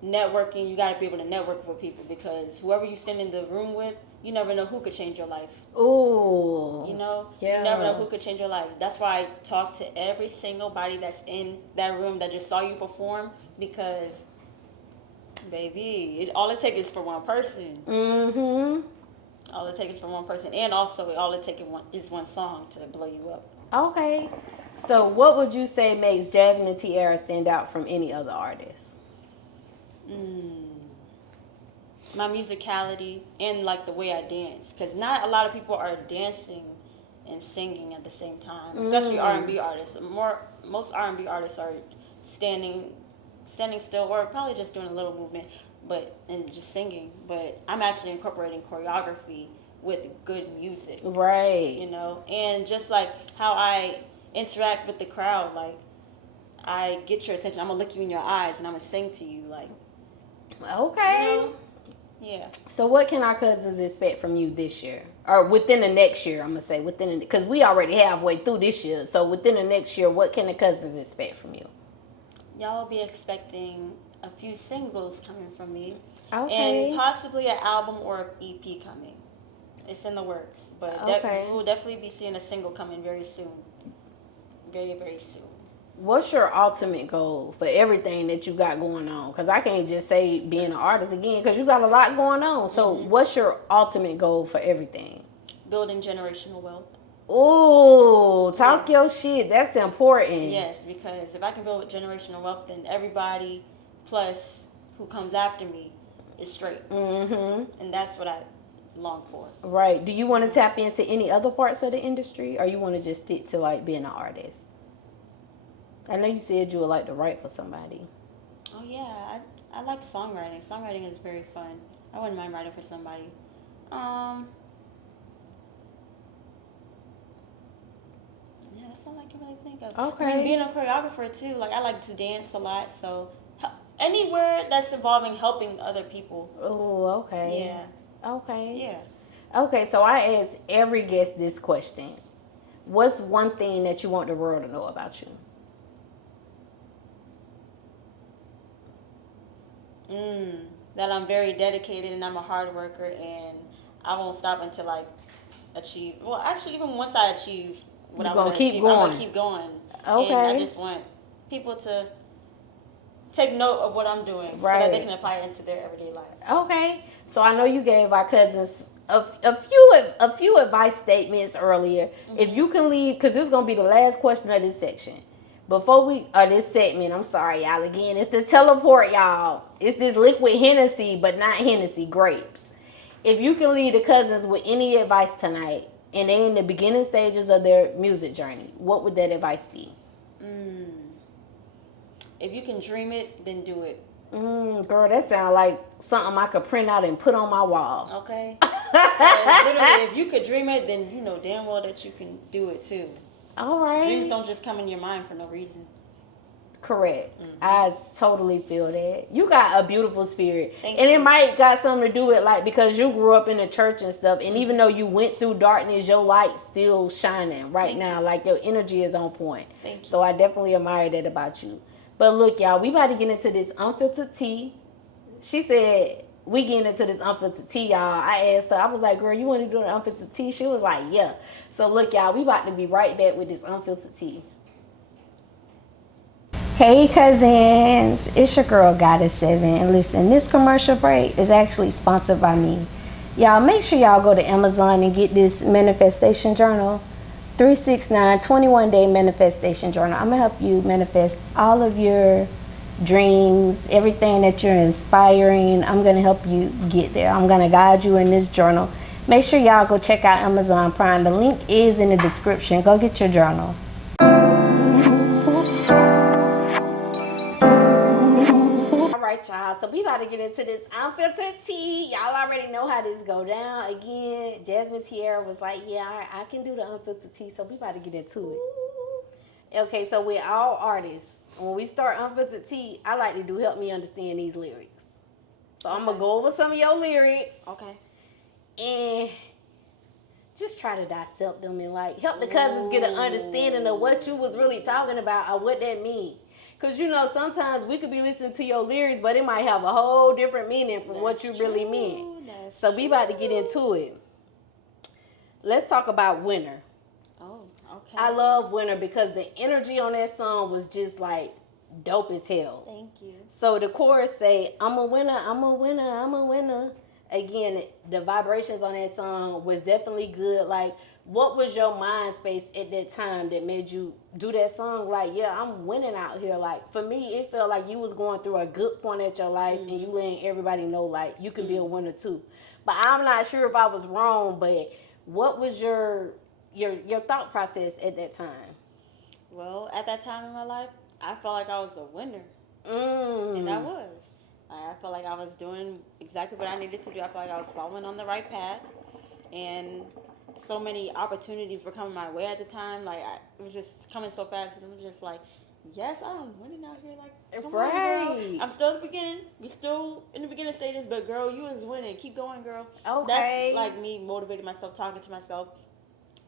networking. You gotta be able to network with people, because whoever you stand in the room with, you never know who could change your life. Ooh. You know? Yeah. You never know who could change your life. That's why I talk to every single body that's in that room that just saw you perform, because, baby, all it takes is for one person. All it takes is for one person. And also, all it takes is one song to blow you up. Okay. So what would you say makes Jasmine Tiarra stand out from any other artist? My musicality and like the way I dance, because not a lot of people are dancing and singing at the same time, especially R&B artists. Most R&B artists are standing still, or probably just doing a little movement, and just singing. But I'm actually incorporating choreography with good music, right? You know, and just like how I interact with the crowd, like I get your attention. I'm gonna look you in your eyes and I'm gonna sing to you, like. Okay. You know? Yeah. So what can our cousins expect from you this year? Or within the next year, I'm going to say. Because we already halfway through this year. So within the next year, what can the cousins expect from you? Y'all will be expecting a few singles coming from me. Okay. And possibly an album or an EP coming. It's in the works. But we will definitely be seeing a single coming very soon. Very, very soon. What's your ultimate goal for everything that you got going on? Because I can't just say being an artist again, because you got a lot going on. So what's your ultimate goal for everything? Building generational wealth. Ooh, talk your shit. That's important. Yes, because if I can build generational wealth, then everybody plus who comes after me is straight. And that's what I long for. Right. Do you want to tap into any other parts of the industry, or you want to just stick to like being an artist? I know you said you would like to write for somebody. Oh, yeah. I like songwriting. Songwriting is very fun. I wouldn't mind writing for somebody. Yeah, that's all I can really think of. Okay. I mean, being a choreographer, too. Like, I like to dance a lot. So, anywhere that's involving helping other people. Oh, okay. Yeah. Okay. Yeah. Okay, so I ask every guest this question. What's one thing that you want the world to know about you? That I'm very dedicated and I'm a hard worker and I won't stop until I achieve. Well, actually, even once I achieve what You I want gonna to keep achieve, I'm going. gonna keep going. And I Okay. just want people to take note of what I'm doing so Right. that they can apply it into their everyday life. Okay. So I know you gave our cousins a few advice statements earlier. If you can leave, because this is gonna be the last question of this section. Before we this segment, I'm sorry, y'all. Again, it's the teleport, y'all. It's this liquid Hennessy, but not Hennessy, grapes. If you can leave the cousins with any advice tonight, and they in the beginning stages of their music journey, what would that advice be? If you can dream it, then do it. Girl, that sounds like something I could print out and put on my wall. Okay. Literally, if you could dream it, then you know damn well that you can do it too. All right. Dreams don't just come in your mind for no reason. Correct. I totally feel that. You got a beautiful spirit. Thank and you. It might got something to do with like because you grew up in the church and stuff, and even though you went through darkness, your light's still shining right Thank now. you. Like your energy is on point. Thank you. So I definitely admire that about you. But look, y'all, we about to get into this unfiltered tea. She said we getting into this unfiltered tea, y'all. I asked her, I was like, girl, you want to do an unfiltered tea? She was like, yeah. So look, y'all, we about to be right back with this unfiltered tea. Hey cousins, it's your girl Goddess7, and listen, this commercial break is actually sponsored by me. Y'all make sure y'all go to Amazon and get this manifestation journal, 369 21-day manifestation journal. I'm gonna help you manifest all of your dreams, everything that you're inspiring. I'm gonna help you get there. I'm gonna guide you in this journal. Make sure y'all go check out Amazon Prime. The link is in the description. Go get your journal. Y'all, so we about to get into this unfiltered tea. Y'all already know how this go down. Again, Jasmine Tiarra was like, yeah, I can do the unfiltered tea, so we about to get into it. Okay, so with all artists, when we start unfiltered tea, I like to do help me understand these lyrics. So I'm gonna go over some of your lyrics. Okay. And just try to dissect them and like help the cousins get an understanding of what you was really talking about or what that means. Because, you know, sometimes we could be listening to your lyrics, but it might have a whole different meaning from what you really meant. So we about to get into it. Let's talk about Winner. Oh, okay. I love Winner because the energy on that song was just like dope as hell. Thank you. So the chorus say, I'm a winner, I'm a winner, I'm a winner. Again, the vibrations on that song was definitely good. Like, what was your mind space at that time that made you do that song? Like, yeah, I'm winning out here. Like, for me, it felt like you was going through a good point at your life and you letting everybody know, like, you can be a winner too. But I'm not sure if I was wrong, but what was your thought process at that time? Well, at that time in my life, I felt like I was a winner. And I was. I felt like I was doing exactly what I needed to do. I felt like I was following on the right path. And so many opportunities were coming my way at the time. Like, it was just coming so fast. And it was just like, yes, I'm winning out here. Like, come on, girl. I'm still at the beginning. We still in the beginning stages. But, girl, you is winning. Keep going, girl. Okay. That's, like, me motivating myself, talking to myself.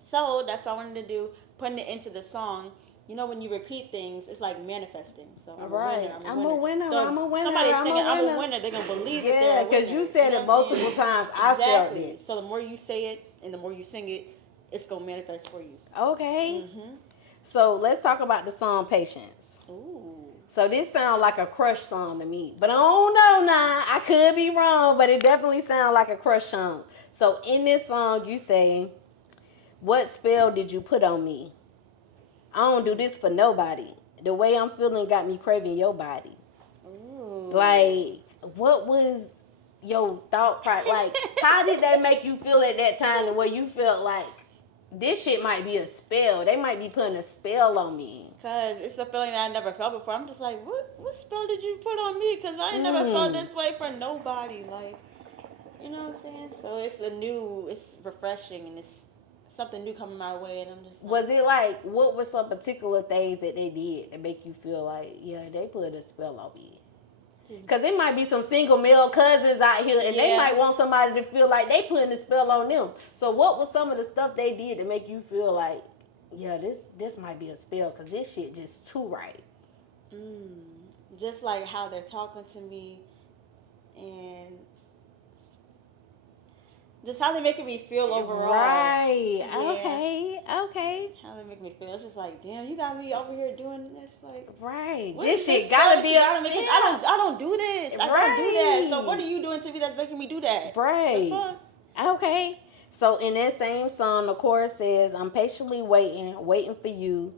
So, that's what I wanted to do, putting it into the song. You know, when you repeat things, it's like manifesting. So I'm a winner. I'm a winner. So I'm a winner. Somebody's singing, I'm a winner. They're gonna believe that they're a winner. Yeah, because you said it multiple times. I felt it. So the more you say it and the more you sing it, it's gonna manifest for you. Okay. So let's talk about the song "Patience." Ooh. So this sounds like a crush song to me, but I don't know now. I could be wrong, but it definitely sounds like a crush song. So in this song, you say, "What spell did you put on me? I don't do this for nobody. The way I'm feeling got me craving your body." Ooh. Like, what was your thought process? Like, how did that make you feel at that time, the way you felt like this shit might be a spell? They might be putting a spell on me. Cause it's a feeling that I never felt before. I'm just like, what spell did you put on me? Cause I ain't never felt this way for nobody. Like, you know what I'm saying? So it's refreshing and it's something new coming my way, and I'm just like, was it like, what were some particular things that they did that make you feel like, yeah, they put a spell on me? Because it might be some single male cousins out here, and they might want somebody to feel like they putting a spell on them. So what was some of the stuff they did to make you feel like, yeah, this might be a spell because this shit just too right? Just like how they're talking to me, and just how they making me feel overall. Right. Yeah. Okay. Okay. How they make me feel. It's just like, damn, you got me over here doing this. Like, Right. what This is shit this gotta stuff be you a gotta make it- I don't do this. I don't do that. So what are you doing to me that's making me do that? The Right. fuck? Okay. So in that same song, the chorus says, "I'm patiently waiting for you."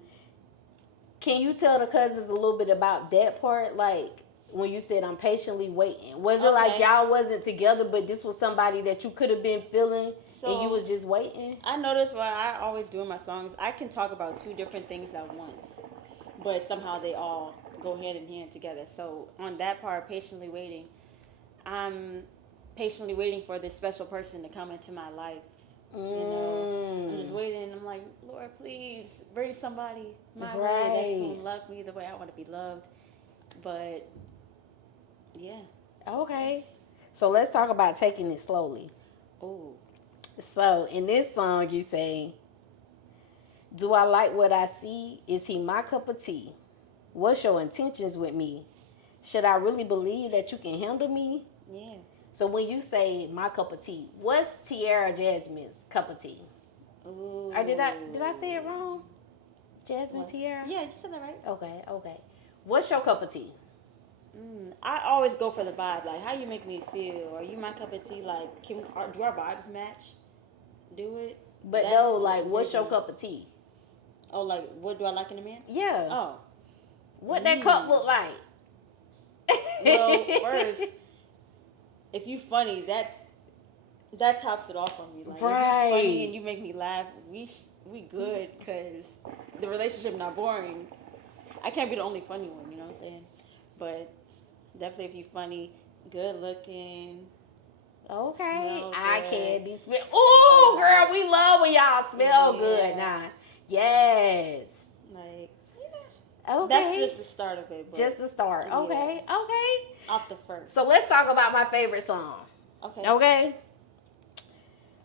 Can you tell the cousins a little bit about that part? Like when you said, "I'm patiently waiting." Was it like Okay. y'all wasn't together, but this was somebody that you could have been feeling, So and you was just waiting? I notice what I always do in my songs. I can talk about two different things at once, but somehow they all go hand in hand together. So on that part, patiently waiting, I'm patiently waiting for this special person to come into my life. You know, I'm just waiting. And I'm like, Lord, please bring somebody my way that's gonna love me the way I want to be loved. But yeah. Okay. So let's talk about taking it slowly. Oh. So in this song, you say, "Do I like what I see? Is he my cup of tea? What's your intentions with me? Should I really believe that you can handle me?" Yeah. So when you say my cup of tea, what's Tiarra Jasmine's cup of tea? Ooh. Or did I say it wrong? Jasmine What? Tiarra? Yeah, you said that right. Okay. What's your cup of tea? I always go for the vibe. Like, how you make me feel? Are you my cup of tea? Like, do our vibes match? Do it? But That's no, like, what's your maybe- cup of tea? Oh, like, what do I like in a man? Yeah. Oh. What that cup look like? Well, first, if you funny, that tops it off for me. Like, Right. if you funny and you make me laugh, we good, because the relationship not boring. I can't be the only funny one, you know what I'm saying? But definitely if you funny, good looking. Okay. Smell Eye good. candy smell. Ooh, girl, we love when y'all smell Yeah. good now. Yes. Like, Okay. that's just the start of it. But Just the start. Yeah. Okay. off the first. So let's talk about my favorite song. Okay.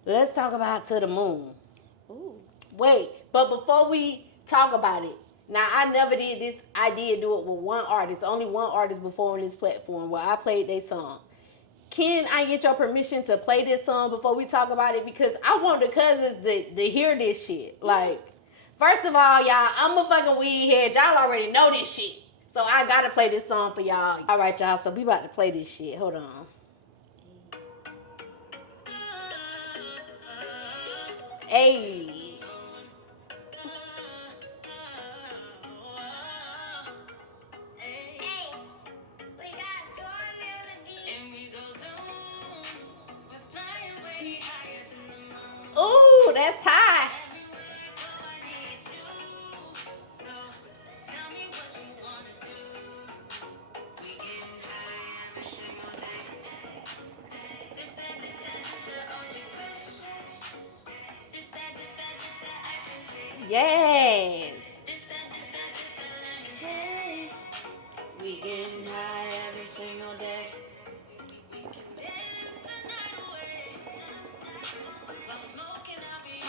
Let's talk about To the Moon. Ooh. Wait, but before we talk about it, now I never did this. I did do it with one artist, only one artist before on this platform where I played their song. Can I get your permission to play this song before we talk about it? Because I want the cousins to hear this shit. Like, first of all, y'all, I'm a fucking weed head. Y'all already know this shit. So I gotta play this song for y'all. All right, y'all, so we about to play this shit. Hold on. Hey. Ooh, that's high. Yes. We getting high every single day.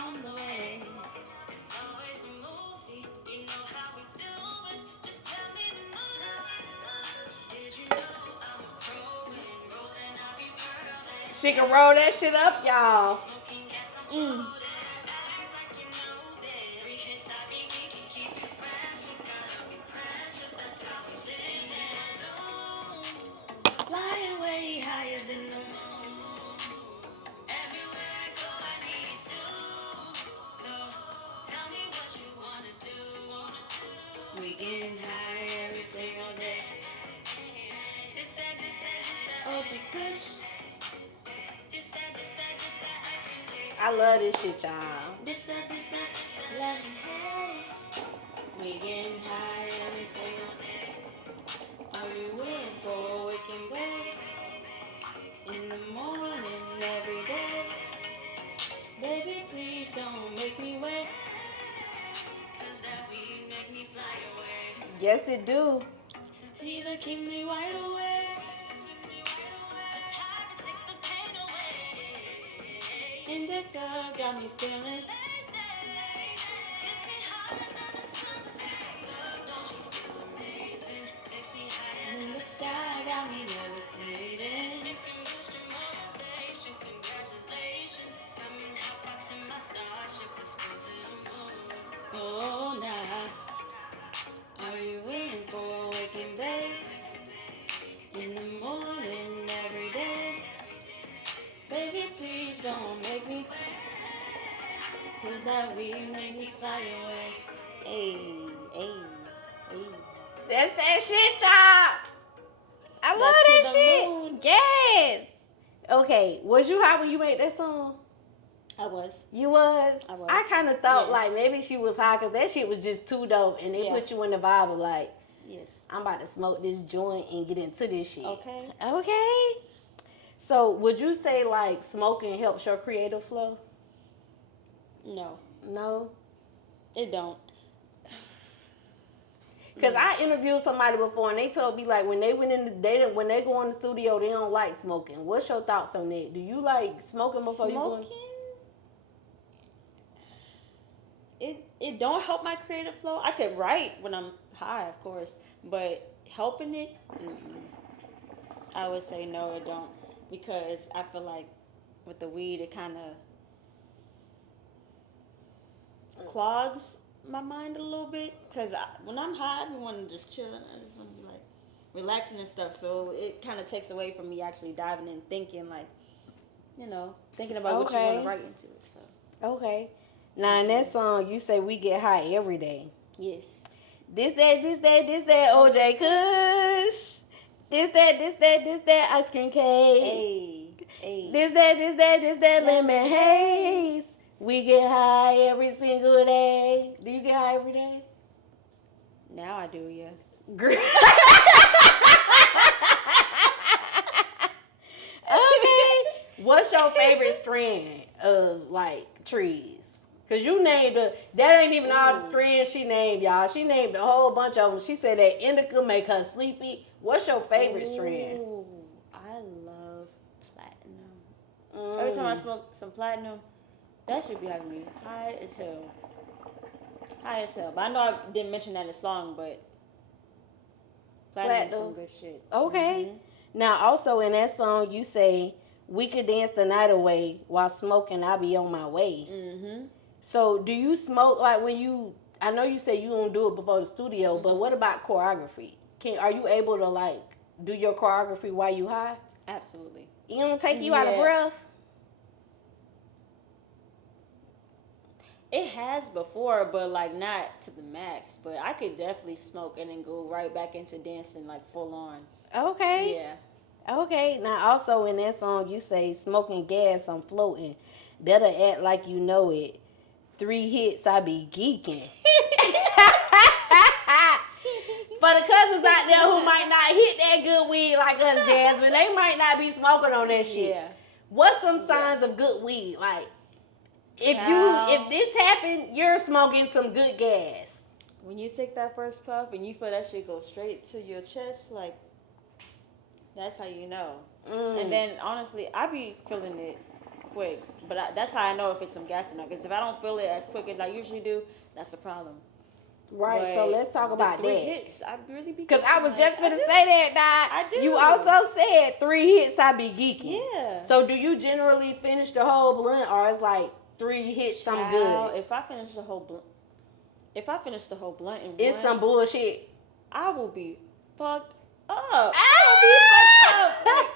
On the way. She can roll that shit up, y'all. Fly away higher than the moon. Everywhere I go, I need to. So tell me what you wanna do. We getting high every single day. This that OG Kush. This that ice cream cake. I love this shit, y'all. This that lemon haze. We getting high every single day. Are you waiting for a waking wake? In the morning, every day. Baby, please don't make me wait. Cause that weed make me fly away. Yes, it do. Sativa keep me wide awake. This habit takes the pain away. Indica got me feeling. Gets me higher than the sun. Don't you feel amazing? Takes me higher than the sky. Got me levitating. That's that shit, y'all. I love that shit. Moon. Yes. Okay, was you high when you made that song? I was. You was? I was. I kind of thought Yes. like maybe she was high because that shit was just too dope, and it put you in the vibe of like, yes, I'm about to smoke this joint and get into this shit. Okay. Okay. So would you say like smoking helps your creative flow? No. No. It don't. Cause I interviewed somebody before and they told me like when they went in when they go in the studio they don't like smoking. What's your thoughts on that? Do you like smoking before you go? It don't help my creative flow. I could write when I'm high, of course, but helping it, I would say no, it don't, because I feel like with the weed it kind of clogs my mind a little bit, because when I'm high, I want to just chill. I just want to be like relaxing and stuff. So it kind of takes away from me actually diving in, thinking like, thinking about what you want to write into it. So okay. Now in that song, you say we get high every day. yes. This that OJ Kush. This that ice cream cake. Hey. This that lemon haze. We get high every single day. Do you get high every day? Now I do, yeah. Okay. What's your favorite strand of like trees? Cause you named that ain't even all the strands she named, y'all. She named a whole bunch of them. She said that indica make her sleepy. What's your favorite strand? I love platinum. Every time I smoke some platinum, that should be having me high as hell. High as hell. But I know I didn't mention that in the song, but platinum is some good shit. Okay. Now, also in that song, you say, we could dance the night away while smoking, I'll be on my way. So, do you smoke like when I know you say you don't do it before the studio, but what about choreography? Are you able to like do your choreography while you high? Absolutely. You don't take you out of breath? It has before, but like not to the max. But I could definitely smoke and then go right back into dancing like full on. Okay. Yeah. Okay. Now also in that song you say smoking gas, I'm floating. Better act like you know it. 3 hits, I be geeking. For the cousins out there who might not hit that good weed like us, Jasmine, they might not be smoking on that shit. Yeah. What's some signs of good weed? Like, if this happened, you're smoking some good gas. When you take that first puff and you feel that shit go straight to your chest, like, that's how you know. And then, honestly, I be feeling it quick. But that's how I know if it's some gas or not. Because if I don't feel it as quick as I usually do, that's a problem. Right, but so let's talk about 3 that. hits, I really be because I was just going to say that, Doc. I do. You also said 3 hits, I be geeking. Yeah. So do you generally finish the whole blunt, or it's like 3 hits, I'm good? If I finish the whole blunt, in it's one, some bullshit. I will be fucked up. Like,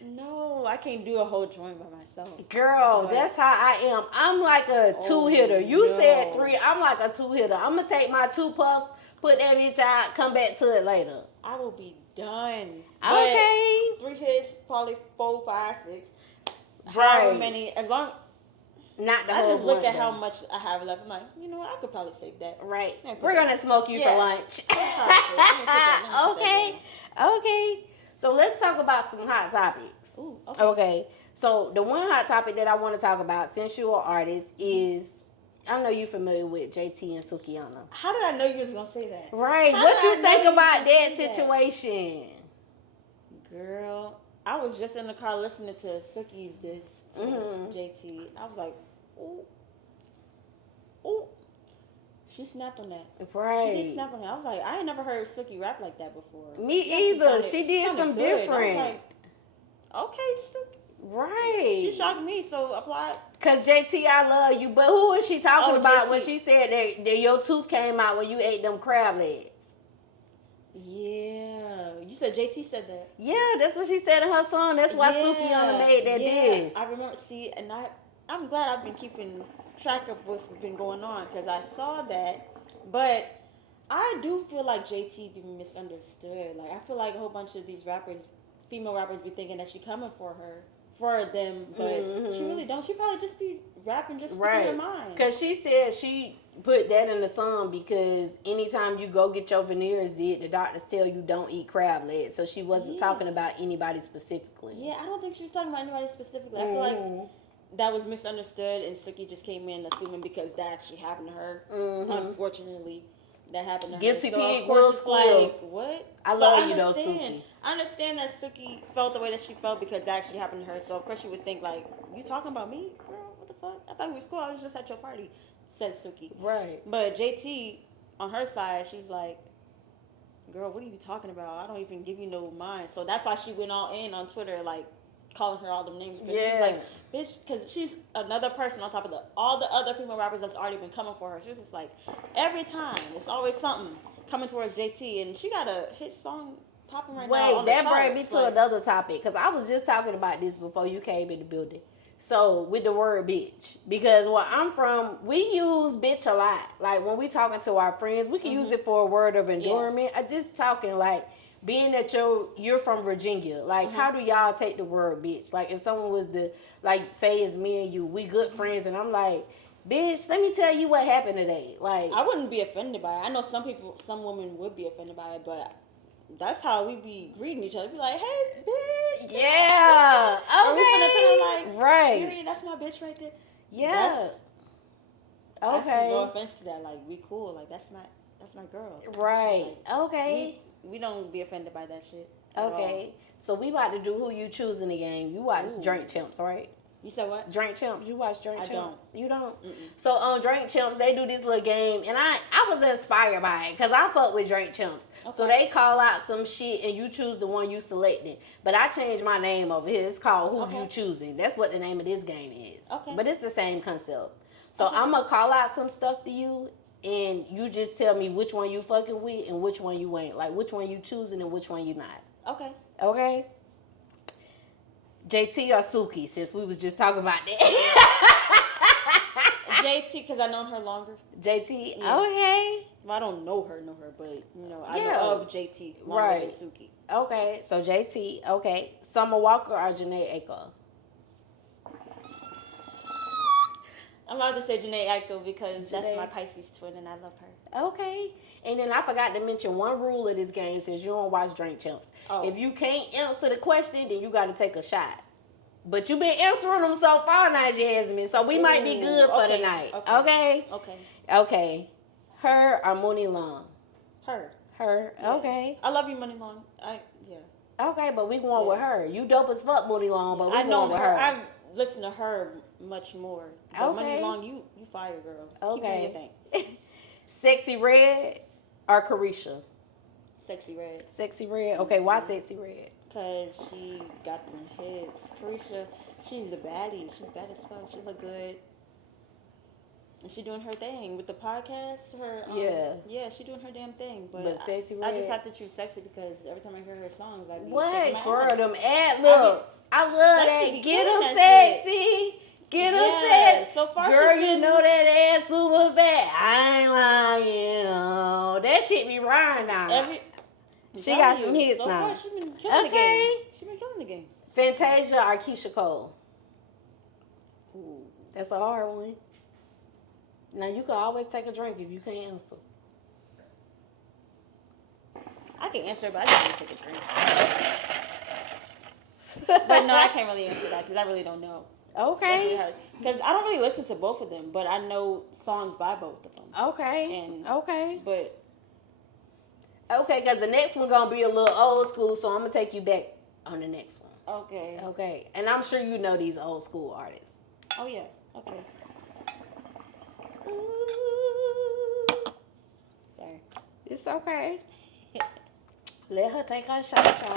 no, I can't do a whole joint by myself. Girl, that's how I am. I'm like a 2-hitter. You said 3. I'm like a 2-hitter. I'm going to take my 2 puffs, put that bitch out, come back to it later. I will be done. Okay. But 3 hits, probably 4, 5, 6. Right. However many, as long... Not the I whole just looked at though. how much I have left. I'm like, you know what? I could probably save that. Right. We're going to smoke you for lunch. Okay. So let's talk about some hot topics. Ooh, okay. So the one hot topic that I want to talk about, since you're an artist, is, I know you're familiar with JT and Sukihana. How did I know you was going to say that? Right. What you think about that situation? Girl, I was just in the car listening to Suki's diss to JT. I was like, ooh. She snapped on that. Right. She did snap on that. I was like, I ain't never heard Suki rap like that before. Me either. She did some different. I was like, okay, Suki. Right. She shocked me, so apply. Cause JT, I love you, but who was she talking about JT. when she said that your tooth came out when you ate them crab legs? Yeah, you said JT said that. Yeah, that's what she said in her song. That's why Sukihana made that diss. I remember. See, and I'm glad I've been keeping track of what's been going on because I saw that, but I do feel like JT be misunderstood. Like I feel like a whole bunch of these rappers, female rappers, be thinking that she coming for them, but she really don't. She probably just be rapping, just speaking her mind. Because she said she put that in the song because anytime you go get your veneers did, the doctors tell you don't eat crab legs. So she wasn't talking about anybody specifically. Yeah, I don't think she was talking about anybody specifically. I feel like that was misunderstood, and Suki just came in assuming because that actually happened to her. Unfortunately, that happened to Guilty her. pig So will of course, it's like, what? I love you though, Suki. I understand that Suki felt the way that she felt because that actually happened to her. So of course she would think like, you talking about me, girl? What the fuck? I thought we was cool. I was just at your party, said Suki. Right. But JT, on her side, she's like, girl, what are you talking about? I don't even give you no mind. So that's why she went all in on Twitter, like calling her all them names. Yeah. Like, bitch, because she's another person on top of all the other female rappers that's already been coming for her. She was just like, every time, it's always something coming towards JT, and she got a hit song popping right now. Wait, that brought me to another topic, because I was just talking about this before you came in the building. So, with the word bitch, because where I'm from, we use bitch a lot. Like, when we talking to our friends, we can use it for a word of endearment. I just talking, like, being that you're from Virginia, like, how do y'all take the word bitch? Like, if someone was to, like, say it's me and you, we good friends, and I'm like, bitch, let me tell you what happened today. Like, I wouldn't be offended by it. I know some women would be offended by it, but that's how we be greeting each other. Be like, hey, bitch. Yeah. Okay. Or we finna tell her, like, right. Period, that's my bitch right there. Yeah. I see no offense to that. Like, we cool. Like, that's my girl. Right. So, like, okay. We don't be offended by that shit. Okay. So we about to do Who You Choose in the game. You watch Drink Champs, right? You said what? Drink Champs. You watch Drink Champs? I don't. You don't? Mm-mm. So on Drink Champs, they do this little game, and I was inspired by it because I fuck with Drink Champs. Okay. So they call out some shit, and you choose the one you selected. But I changed my name over here. It's called Who You Choosing. That's what the name of this game is. Okay. But it's the same concept. So I'm gonna call out some stuff to you, and you just tell me which one you fucking with and which one you ain't. Like which one you choosing and which one you not. Okay. Okay. JT or Suki, since we was just talking about that. JT, because I've known her longer. JT, yeah. Okay. Well, I don't know her, but, you know, I know of JT longer than Suki. Okay, so JT, okay. Summer Walker or Janae Aiko? I'm allowed to say Janae Aiko because that's my Pisces twin and I love her. Okay. And then I forgot to mention one rule of this game since you don't watch Drink Champs. Oh. If you can't answer the question, then you got to take a shot. But you've been answering them so far now, Jasmine, so we might be good for the night. Okay? Okay. Her or Mooney Long? Her. Yeah. Okay. I love you, Mooney Long. Okay, but we going with her. You dope as fuck, Mooney Long, but we going with her. I listen to her much more. But Mooney Long, you fire, girl. Keep doing your thing. Sexy Red or Carisha? Sexy Red. Sexy Red. Okay, why Sexy Red? Because she got them hits. Carisha, she's a baddie. She's bad as fuck. She look good. And she doing her thing with the podcast. Yeah, she doing her damn thing. But Sexy Red. I just have to choose Sexy because every time I hear her songs, I be what? shaking my Girl, ass. them ad-libs. I love that. Get them sexy. Get them sexy. So far, girl, you know that ass super bad. I ain't lying. That shit be rhyme now. She got some hits now. So far, she been killing the game. She been killing the game. Fantasia or Keisha Cole? Ooh, that's a hard one. Now, you can always take a drink if you can't answer. I can answer, but I just want to take a drink. But no, I can't really answer that because I really don't know. Okay. Because I don't really listen to both of them, but I know songs by both of them. Okay. But. Okay, because the next one going to be a little old school, so I'm going to take you back on the next one. Okay. And I'm sure you know these old school artists. Oh, yeah. Okay. Sorry. It's okay. Let her take her shot, y'all.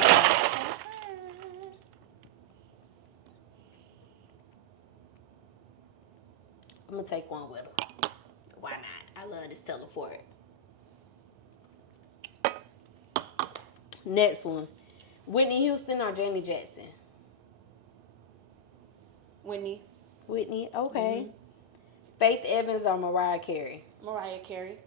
I'm going to take one with her. Why not? I love this teleport. Next one. Whitney Houston or Janet Jackson? Whitney. Okay. Mm-hmm. Faith Evans or Mariah Carey? Mariah Carey.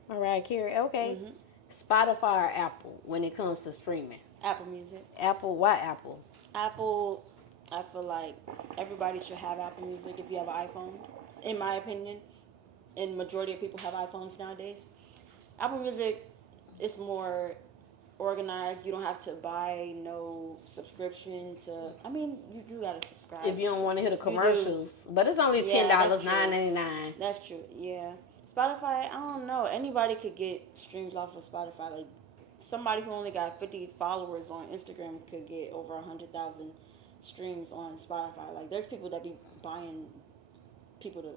Okay. Mm-hmm. Spotify or Apple when it comes to streaming? Apple Music. Apple, why Apple? Apple, I feel like everybody should have Apple Music if you have an iPhone, in my opinion. And majority of people have iPhones nowadays. Apple Music is more organized. You don't have to buy no subscription to. I mean, you gotta subscribe If you don't want to hear the commercials, but it's only $10, $9.99. That's true. Yeah, Spotify. I don't know. Anybody could get streams off of Spotify. Like somebody who only got 50 followers on Instagram could get over 100,000 streams on Spotify. Like there's people that be buying people to.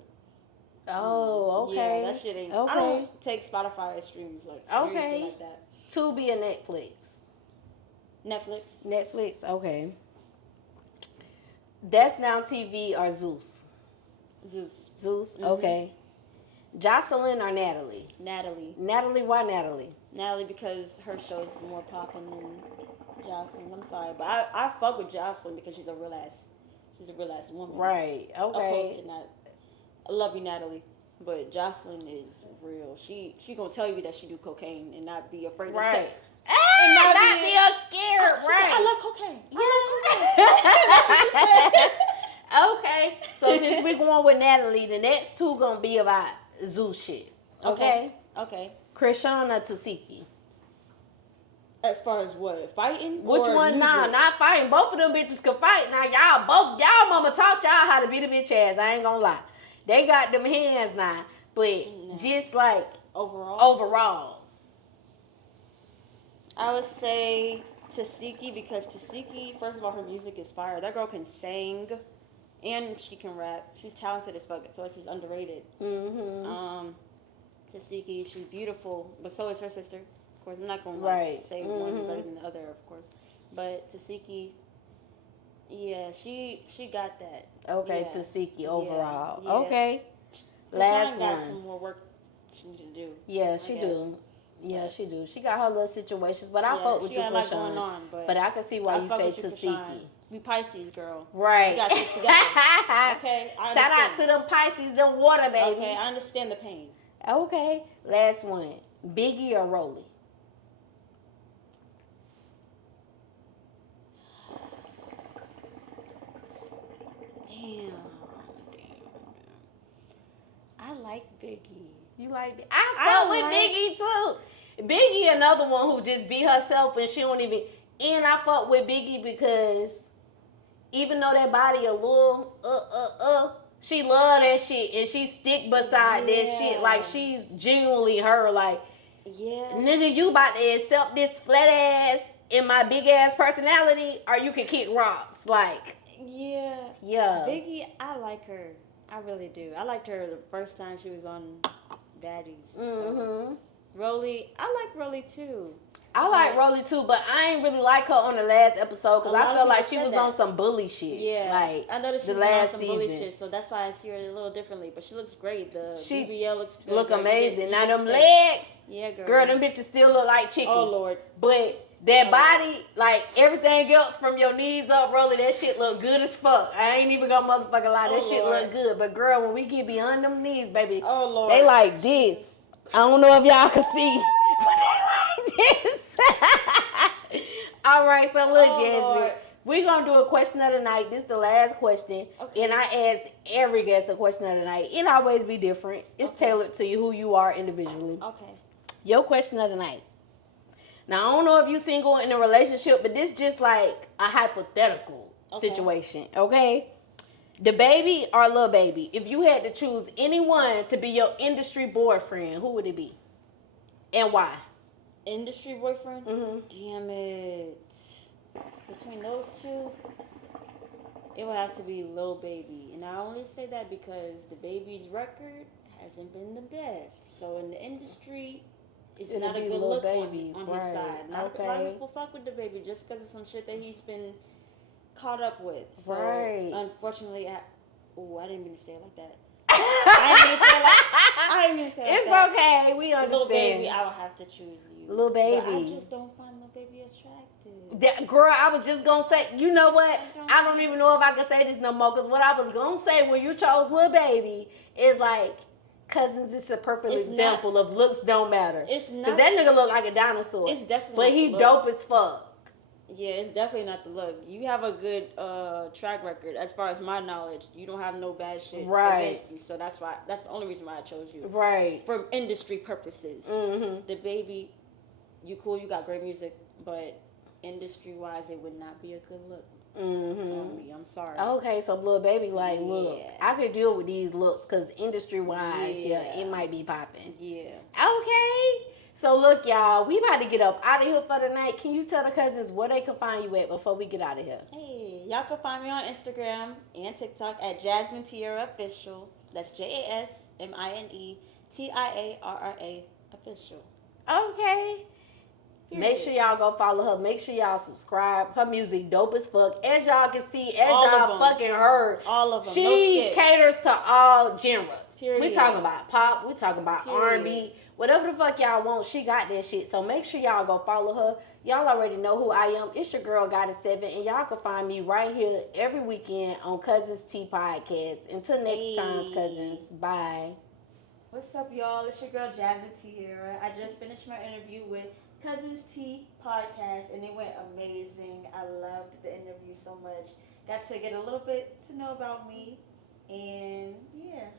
Oh, okay. Yeah, that shit ain't. Okay. I don't take Spotify as streams like seriously like that. Tubi or Netflix? Netflix. Netflix, okay. That's Now TV or Zeus? Zeus, okay. Jocelyn or Natalie? Natalie. Natalie, why Natalie? Natalie because her show is more popping than Jocelyn. I'm sorry, but I fuck with Jocelyn because she's a real ass woman. Right, okay. Opposed to not. I love you, Natalie, but Jocelyn is real. She gonna tell you that she do cocaine and not be afraid to tell. And not be scared, right? I love cocaine. I love cocaine. Okay, so since we're going with Natalie, the next two gonna be about zoo shit. Okay. Krishan or Tasiki? As far as what, fighting? Which one? Nah, not fighting. Both of them bitches can fight. Now y'all mama taught y'all how to beat a bitch ass. I ain't gonna lie. They got them hands now, but just like overall, I would say Tasiki because Tasiki, first of all, her music is fire. That girl can sing, and she can rap. She's talented as fuck. I feel like she's underrated. Tasiki, she's beautiful, but so is her sister. Of course, I'm not gonna say one better than the other, of course. But Tasiki, yeah, she got that. Okay, Tasiki overall. Yeah. Okay. Last one. Got some more work she need to do. Yeah, she do. Yeah, she do. She got her little situations, but I fuck with you, Krishan. Going on, but I can see why you say Tasiki. We Pisces, girl. Right. We got shit together. Okay. Shout out to them Pisces, them water babies. Okay, I understand the pain. Okay. Last one. Biggie or Rolly? Damn. I like Biggie. You like it? I fuck with Biggie too. Biggie another one who just be herself and she don't even. And I fuck with Biggie because even though that body a little she love that shit and she stick beside that shit. Like she's genuinely her. Like nigga, you about to accept this flat ass and my big ass personality, or you can kick rocks. Like yeah. Biggie, I like her. I really do. I liked her the first time she was on Baddies. So. Rolly, I like Rolly too. I like Rolly too, but I ain't really like her on the last episode because I felt like she was on some bully shit. Yeah, like I noticed she was on some bully shit, so that's why I see her a little differently. But she looks great. The BBL looks good. Look amazing. Now them legs, girl, them bitches still look like chickens. Oh Lord, but that body, like everything else from your knees up, Rolly, that shit look good as fuck. I ain't even gonna motherfucking lie, that shit look good. But girl, when we get beyond them knees, baby, they like this. I don't know if y'all can see, but they like this. All right, so look, Jasmine, we're going to do a question of the night. This is the last question. Okay. And I ask every guest a question of the night. It always be different. It's tailored to you, who you are individually. Okay. Your question of the night. Now, I don't know if you single in a relationship, but this just like a hypothetical situation, okay? The baby or Lil Baby, if you had to choose anyone to be your industry boyfriend, who would it be? And why? Industry boyfriend? Damn it. Between those two, it would have to be Lil Baby. And I only say that because the baby's record hasn't been the best. So in the industry, it's not a good look on his side. Not a lot of people fuck with the baby just because of some shit that he's been caught up with. So unfortunately, I didn't mean to say it like that. I didn't mean to say it like that. It's okay. We understand. Lil Baby, I would have to choose you. Lil Baby. But I just don't find Lil Baby attractive. Girl, I was just going to say, you know what? I don't even know if I can say this no more because what I was going to say when you chose Lil Baby is like, Cuzn is a perfect It's example of looks don't matter. It's Because not. that nigga look like a dinosaur. It's definitely. But not he the look. dope as fuck. Yeah, it's definitely not the look. You have a good track record, as far as my knowledge. You don't have no bad shit against you, so that's the only reason why I chose you. Right. For industry purposes. Mm-hmm. The baby, you cool, you got great music, but industry wise, it would not be a good look on me. I'm sorry. Okay, so little baby, like, look, I could deal with these looks because industry wise, it might be popping. Yeah. Okay. So look, y'all, we about to get up out of here for the night. Can you tell the cousins where they can find you at before we get out of here? Hey, y'all can find me on Instagram and TikTok at Jasmine Tiarra Official. That's JasmineTiarra Official. Okay. Period. Make sure y'all go follow her. Make sure y'all subscribe. Her music dope as fuck. As y'all can see, as All of y'all them. fucking heard, All of them. she No skips. caters to all genres. Period. We talking about pop. We talking about Period. R&B. Whatever the fuck y'all want, she got that shit. So make sure y'all go follow her. Y'all already know who I am. It's your girl, Goddess7, and y'all can find me right here every weekend on Cuzns T Podcast. Until next time, cousins. Bye. What's up, y'all? It's your girl, Jasmine Tiarra. I just finished my interview with Cuzns T Podcast, and it went amazing. I loved the interview so much. Got to get a little bit to know about me, and yeah.